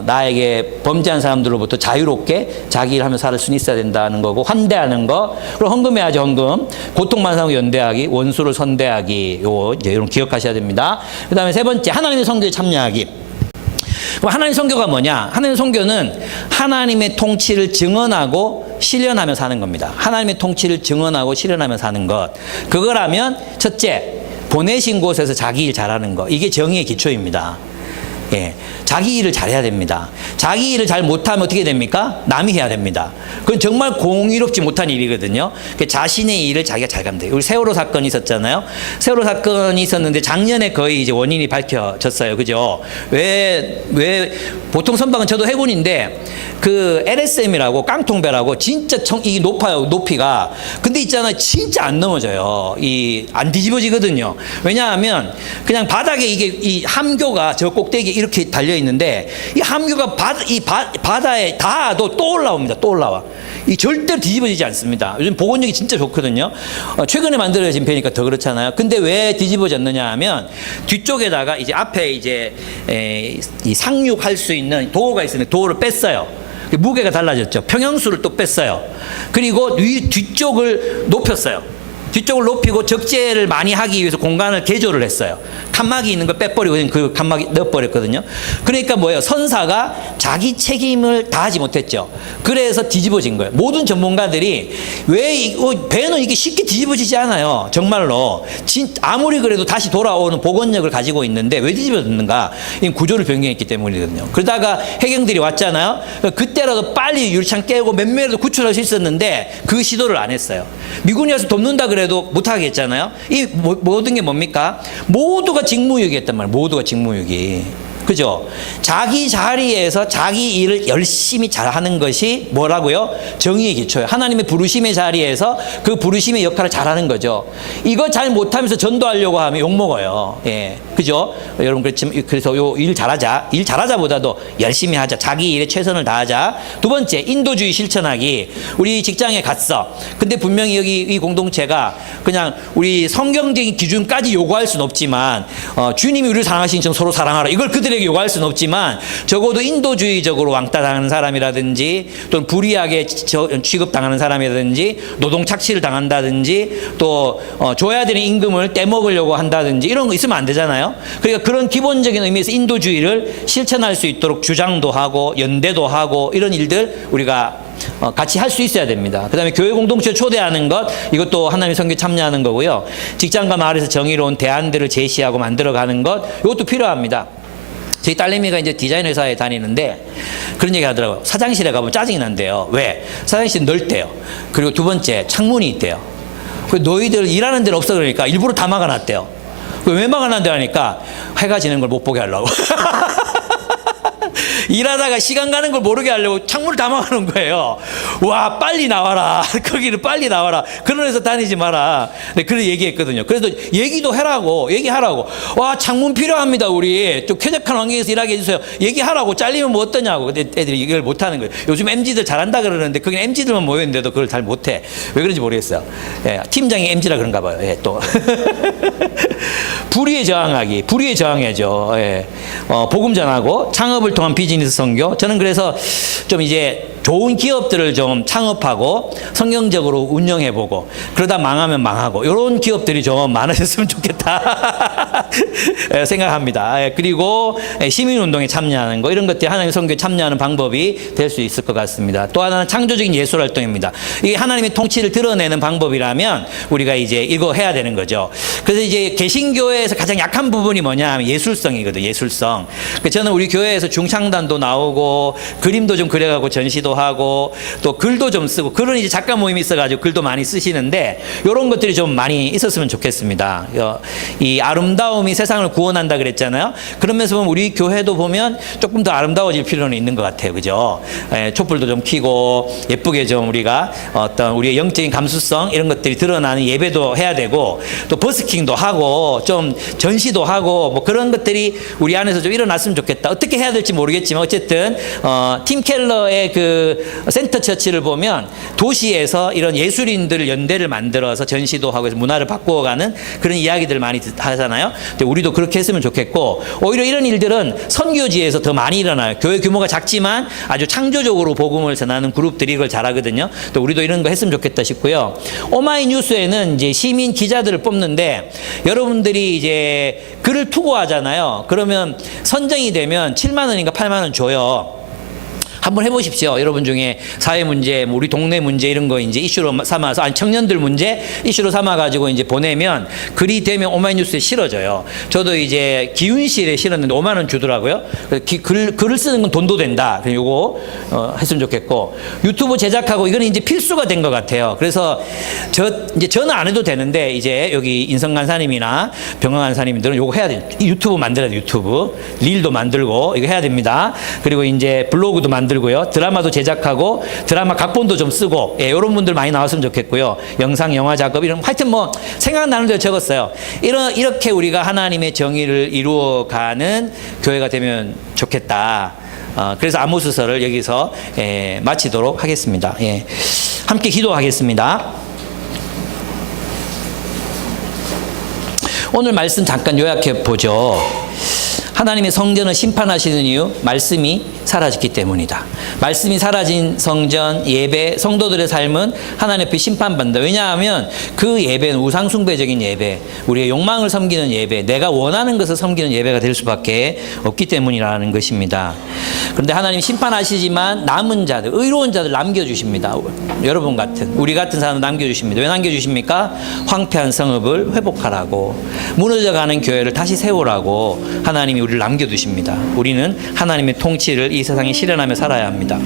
나에게 범죄한 사람들로부터 자유롭게 자기 일 하며 살 수는 있어야 된다는 거고, 환대하는 거, 그리고 헌금해야지, 헌금. 고통만 사고 연대하기, 원수를 선대하기, 여러분 기억하셔야 됩니다. 그 다음에 세 번째, 하나님의 성교에 참여하기. 그럼 하나님 선교가 뭐냐? 하나님 선교는 하나님의 통치를 증언하고 실현하며 사는 겁니다. 하나님의 통치를 증언하고 실현하며 사는 것. 그거라면 첫째, 보내신 곳에서 자기 일 잘하는 거. 이게 정의의 기초입니다. 예, 자기 일을 잘해야 됩니다. 자기 일을 잘 못하면 어떻게 됩니까? 남이 해야 됩니다. 그건 정말 공의롭지 못한 일이거든요. 자신의 일을 자기가 잘 가면 돼요. 우리 세월호 사건이 있었잖아요. 세월호 사건이 있었는데 작년에 거의 이제 원인이 밝혀졌어요. 그죠? 왜 보통 선박은 저도 해군인데 그 LSM이라고 깡통배라고 진짜 이 높아요. 높이가. 근데 있잖아요. 진짜 안 넘어져요. 안 뒤집어지거든요. 왜냐하면 그냥 바닥에 이 함교가 저 꼭대기에 이렇게 달려 있는데 이 함교가 바다에 닿아도 또 올라옵니다. 또 올라와. 이 절대로 뒤집어지지 않습니다. 요즘 복원력이 진짜 좋거든요. 최근에 만들어진 배니까 더 그렇잖아요. 근데 왜 뒤집어졌느냐 하면 뒤쪽에다가 이제 앞에 이제 이 상륙할 수 있는 도어가 있었는데 도어를 뺐어요. 무게가 달라졌죠. 평형수를 또 뺐어요. 그리고 뒤쪽을 높였어요. 뒤쪽을 높이고 적재를 많이 하기 위해서 공간을 개조를 했어요. 칸막이 있는 걸 빼버리고 그 칸막이 넣어버렸거든요. 그러니까 뭐예요? 선사가 자기 책임을 다하지 못했죠. 그래서 뒤집어진 거예요. 모든 전문가들이 배는 이게 쉽게 뒤집어지지 않아요. 정말로. 아무리 그래도 다시 돌아오는 복원력을 가지고 있는데 왜 뒤집어졌는가? 이 구조를 변경했기 때문이거든요. 그러다가 해경들이 왔잖아요. 그때라도 빨리 유리창 깨고 몇 명이라도 구출할 수 있었는데 그 시도를 안 했어요. 미군이 와서 돕는다 그래도 못하게 했잖아요. 이 모든 게 뭡니까? 모두가 직무유기했단 말이에요. 모두가 직무유기. 그죠? 자기 자리에서 자기 일을 열심히 잘하는 것이 뭐라고요? 정의의 기초예요. 하나님의 부르심의 자리에서 그 부르심의 역할을 잘하는 거죠. 이거 잘 못하면서 전도하려고 하면 욕먹어요. 예, 그죠? 여러분, 그래서 요 일 잘하자. 일 잘하자보다도 열심히 하자. 자기 일에 최선을 다하자. 두 번째, 인도주의 실천하기. 우리 직장에 갔어. 근데 분명히 여기 이 공동체가 그냥 우리 성경적인 기준까지 요구할 수는 없지만, 주님이 우리를 사랑하신 것처럼 서로 사랑하라. 이걸 그들에게 요구할 수는 없지만, 적어도 인도주의적으로 왕따 당하는 사람이라든지, 또는 불이하게 취급당하는 사람이라든지, 노동 착취를 당한다든지, 또 줘야 되는 임금을 떼먹으려고 한다든지, 이런 거 있으면 안 되잖아요. 그러니까 그런 기본적인 의미에서 인도주의를 실천할 수 있도록 주장도 하고 연대도 하고 이런 일들 우리가 같이 할 수 있어야 됩니다. 그 다음에 교회 공동체 초대하는 것, 이것도 하나님의 선교에 참여하는 거고요. 직장과 마을에서 정의로운 대안들을 제시하고 만들어가는 것, 이것도 필요합니다. 저희 딸내미가 이제 디자인 회사에 다니는데 그런 얘기 하더라고요. 사장실에 가보면 짜증이 난대요. 왜? 사장실 넓대요. 그리고 두 번째, 창문이 있대요. 너희들 일하는 데는 없어 그러니까 일부러 다 막아놨대요. 왜 막아놨대 하니까 해가 지는 걸 못 보게 하려고. 일하다가 시간 가는 걸 모르게 하려고 창문을 다 막아놓은 거예요. 와, 빨리 나와라. 거기는 빨리 나와라. 그런 데서 다니지 마라. 네, 그런 얘기했거든요. 그래서 얘기하라고. 와, 창문 필요합니다. 우리 좀 쾌적한 환경에서 일하게 해주세요. 얘기하라고. 잘리면 뭐 어떠냐고. 근데 애들이 이걸 못하는 거예요. 요즘 MZ들 잘한다 그러는데 그게 MZ들만 모였는데도 그걸 잘 못해. 왜 그런지 모르겠어요. 예, 팀장이 MZ라 그런가 봐요. 예, 또. 불의에 저항해야죠. 예. 복음 전하고 창업을 통한 비즈니스 선교. 저는 그래서 좀 이제 좋은 기업들을 좀 창업하고 성경적으로 운영해보고 그러다 망하면 망하고 이런 기업들이 좀 많아졌으면 좋겠다 생각합니다. 그리고 시민운동에 참여하는 거, 이런 것들이 하나님의 선교에 참여하는 방법이 될 수 있을 것 같습니다. 또 하나는 창조적인 예술활동입니다. 이게 하나님의 통치를 드러내는 방법이라면 우리가 이제 이거 해야 되는 거죠. 그래서 이제 개신교회에서 가장 약한 부분이 뭐냐 하면 예술성이거든요. 예술성. 저는 우리 교회에서 중창단도 나오고 그림도 좀 그려가고 전시도 하고 또 글도 좀 쓰고, 글은 이제 작가 모임이 있어가지고 글도 많이 쓰시는데 이런 것들이 좀 많이 있었으면 좋겠습니다. 이 아름다움이 세상을 구원한다 그랬잖아요. 그러면서 보면 우리 교회도 보면 조금 더 아름다워질 필요는 있는 것 같아요. 그죠? 촛불도 좀 켜고 예쁘게 좀 우리가 어떤 우리의 영적인 감수성 이런 것들이 드러나는 예배도 해야 되고, 또 버스킹도 하고 좀 전시도 하고 뭐 그런 것들이 우리 안에서 좀 일어났으면 좋겠다. 어떻게 해야 될지 모르겠지만 어쨌든 팀 켈러의 그 센터 처치를 보면 도시에서 이런 예술인들 연대를 만들어서 전시도 하고 해서 문화를 바꾸어가는 그런 이야기들 많이 하잖아요. 근데 우리도 그렇게 했으면 좋겠고, 오히려 이런 일들은 선교지에서 더 많이 일어나요. 교회 규모가 작지만 아주 창조적으로 복음을 전하는 그룹들이 이걸 잘하거든요. 또 우리도 이런 거 했으면 좋겠다 싶고요. 오마이뉴스에는 이제 시민 기자들을 뽑는데 여러분들이 이제 글을 투고하잖아요. 그러면 선정이 되면 7만 원인가 8만 원 줘요. 한번 해보십시오. 여러분 중에 사회 문제, 우리 동네 문제 이런 거 이제 이슈로 삼아서, 아니 청년들 문제 이슈로 삼아가지고 이제 보내면 글이 되면 오마이뉴스에 실어져요. 저도 이제 기훈실에 실었는데 5만 원 주더라고요. 글을 쓰는 건 돈도 된다. 요거 했으면 좋겠고, 유튜브 제작하고 이거는 이제 필수가 된 것 같아요. 그래서 이제 저는 안 해도 되는데 이제 여기 인성 간사님이나 병강 간사님들은 요거 해야 돼요. 유튜브 만들어야 돼요. 유튜브 릴도 만들고 이거 해야 됩니다. 그리고 이제 블로그도 만들고요. 드라마도 제작하고 드라마 각본도 좀 쓰고, 이런 분들 많이 나왔으면 좋겠고요. 영상, 영화 작업 이런, 하여튼 뭐 생각나는 대로 적었어요. 이렇게 우리가 하나님의 정의를 이루어가는 교회가 되면 좋겠다. 그래서 아모스서를 여기서 마치도록 하겠습니다. 함께 기도하겠습니다. 오늘 말씀 잠깐 요약해 보죠. 하나님의 성전을 심판하시는 이유, 말씀이 사라졌기 때문이다. 말씀이 사라진 성전, 예배, 성도들의 삶은 하나님 앞에 심판받는다. 왜냐하면 그 예배는 우상숭배적인 예배, 우리의 욕망을 섬기는 예배, 내가 원하는 것을 섬기는 예배가 될 수밖에 없기 때문이라는 것입니다. 그런데 하나님이 심판하시지만 남은 자들, 의로운 자들 남겨주십니다. 여러분 같은, 우리 같은 사람을 남겨주십니다. 왜 남겨주십니까? 황폐한 성읍을 회복하라고, 무너져가는 교회를 다시 세우라고 하나님이 우리를 남겨두십니다. 우리는 하나님의 통치를 이 세상에 실현하며 살아야 합니다.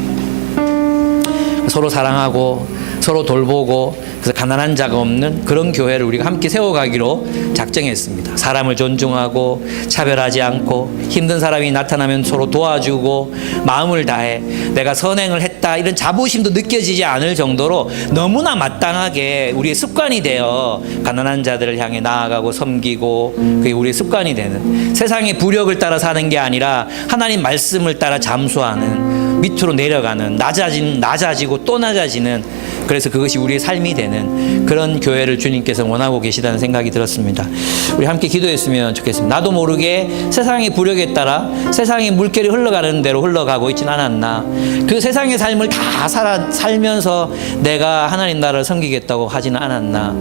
서로 사랑하고 서로 돌보고 그래서 가난한 자가 없는 그런 교회를 우리가 함께 세워가기로 작정했습니다. 사람을 존중하고 차별하지 않고 힘든 사람이 나타나면 서로 도와주고 마음을 다해 내가 선행을 했다 이런 자부심도 느껴지지 않을 정도로 너무나 마땅하게 우리의 습관이 되어 가난한 자들을 향해 나아가고 섬기고 그게 우리의 습관이 되는, 세상의 부력을 따라 사는 게 아니라 하나님 말씀을 따라 잠수하는, 밑으로 내려가는, 낮아지고 또 낮아지는, 그래서 그것이 우리의 삶이 되는 그런 교회를 주님께서 원하고 계시다는 생각이 들었습니다. 우리 함께 기도했으면 좋겠습니다. 나도 모르게 세상의 부력에 따라 세상의 물결이 흘러가는 대로 흘러가고 있진 않았나, 그 세상의 삶을 다 살면서 내가 하나님 나라를 섬기겠다고 하지는 않았나,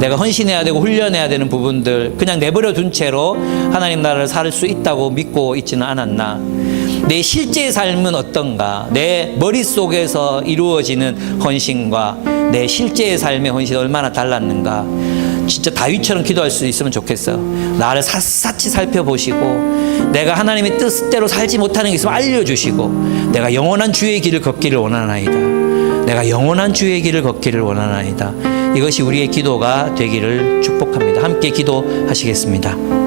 내가 헌신해야 되고 훈련해야 되는 부분들 그냥 내버려 둔 채로 하나님 나라를 살 수 있다고 믿고 있지는 않았나, 내 실제 삶은 어떤가, 내 머릿속에서 이루어지는 헌신과 내 실제의 삶의 헌신이 얼마나 달랐는가. 진짜 다윗처럼 기도할 수 있으면 좋겠어요. 나를 샅샅이 살펴보시고 내가 하나님의 뜻대로 살지 못하는 게 있으면 알려주시고, 내가 영원한 주의 길을 걷기를 원하나이다, 내가 영원한 주의 길을 걷기를 원하나이다. 이것이 우리의 기도가 되기를 축복합니다. 함께 기도하시겠습니다.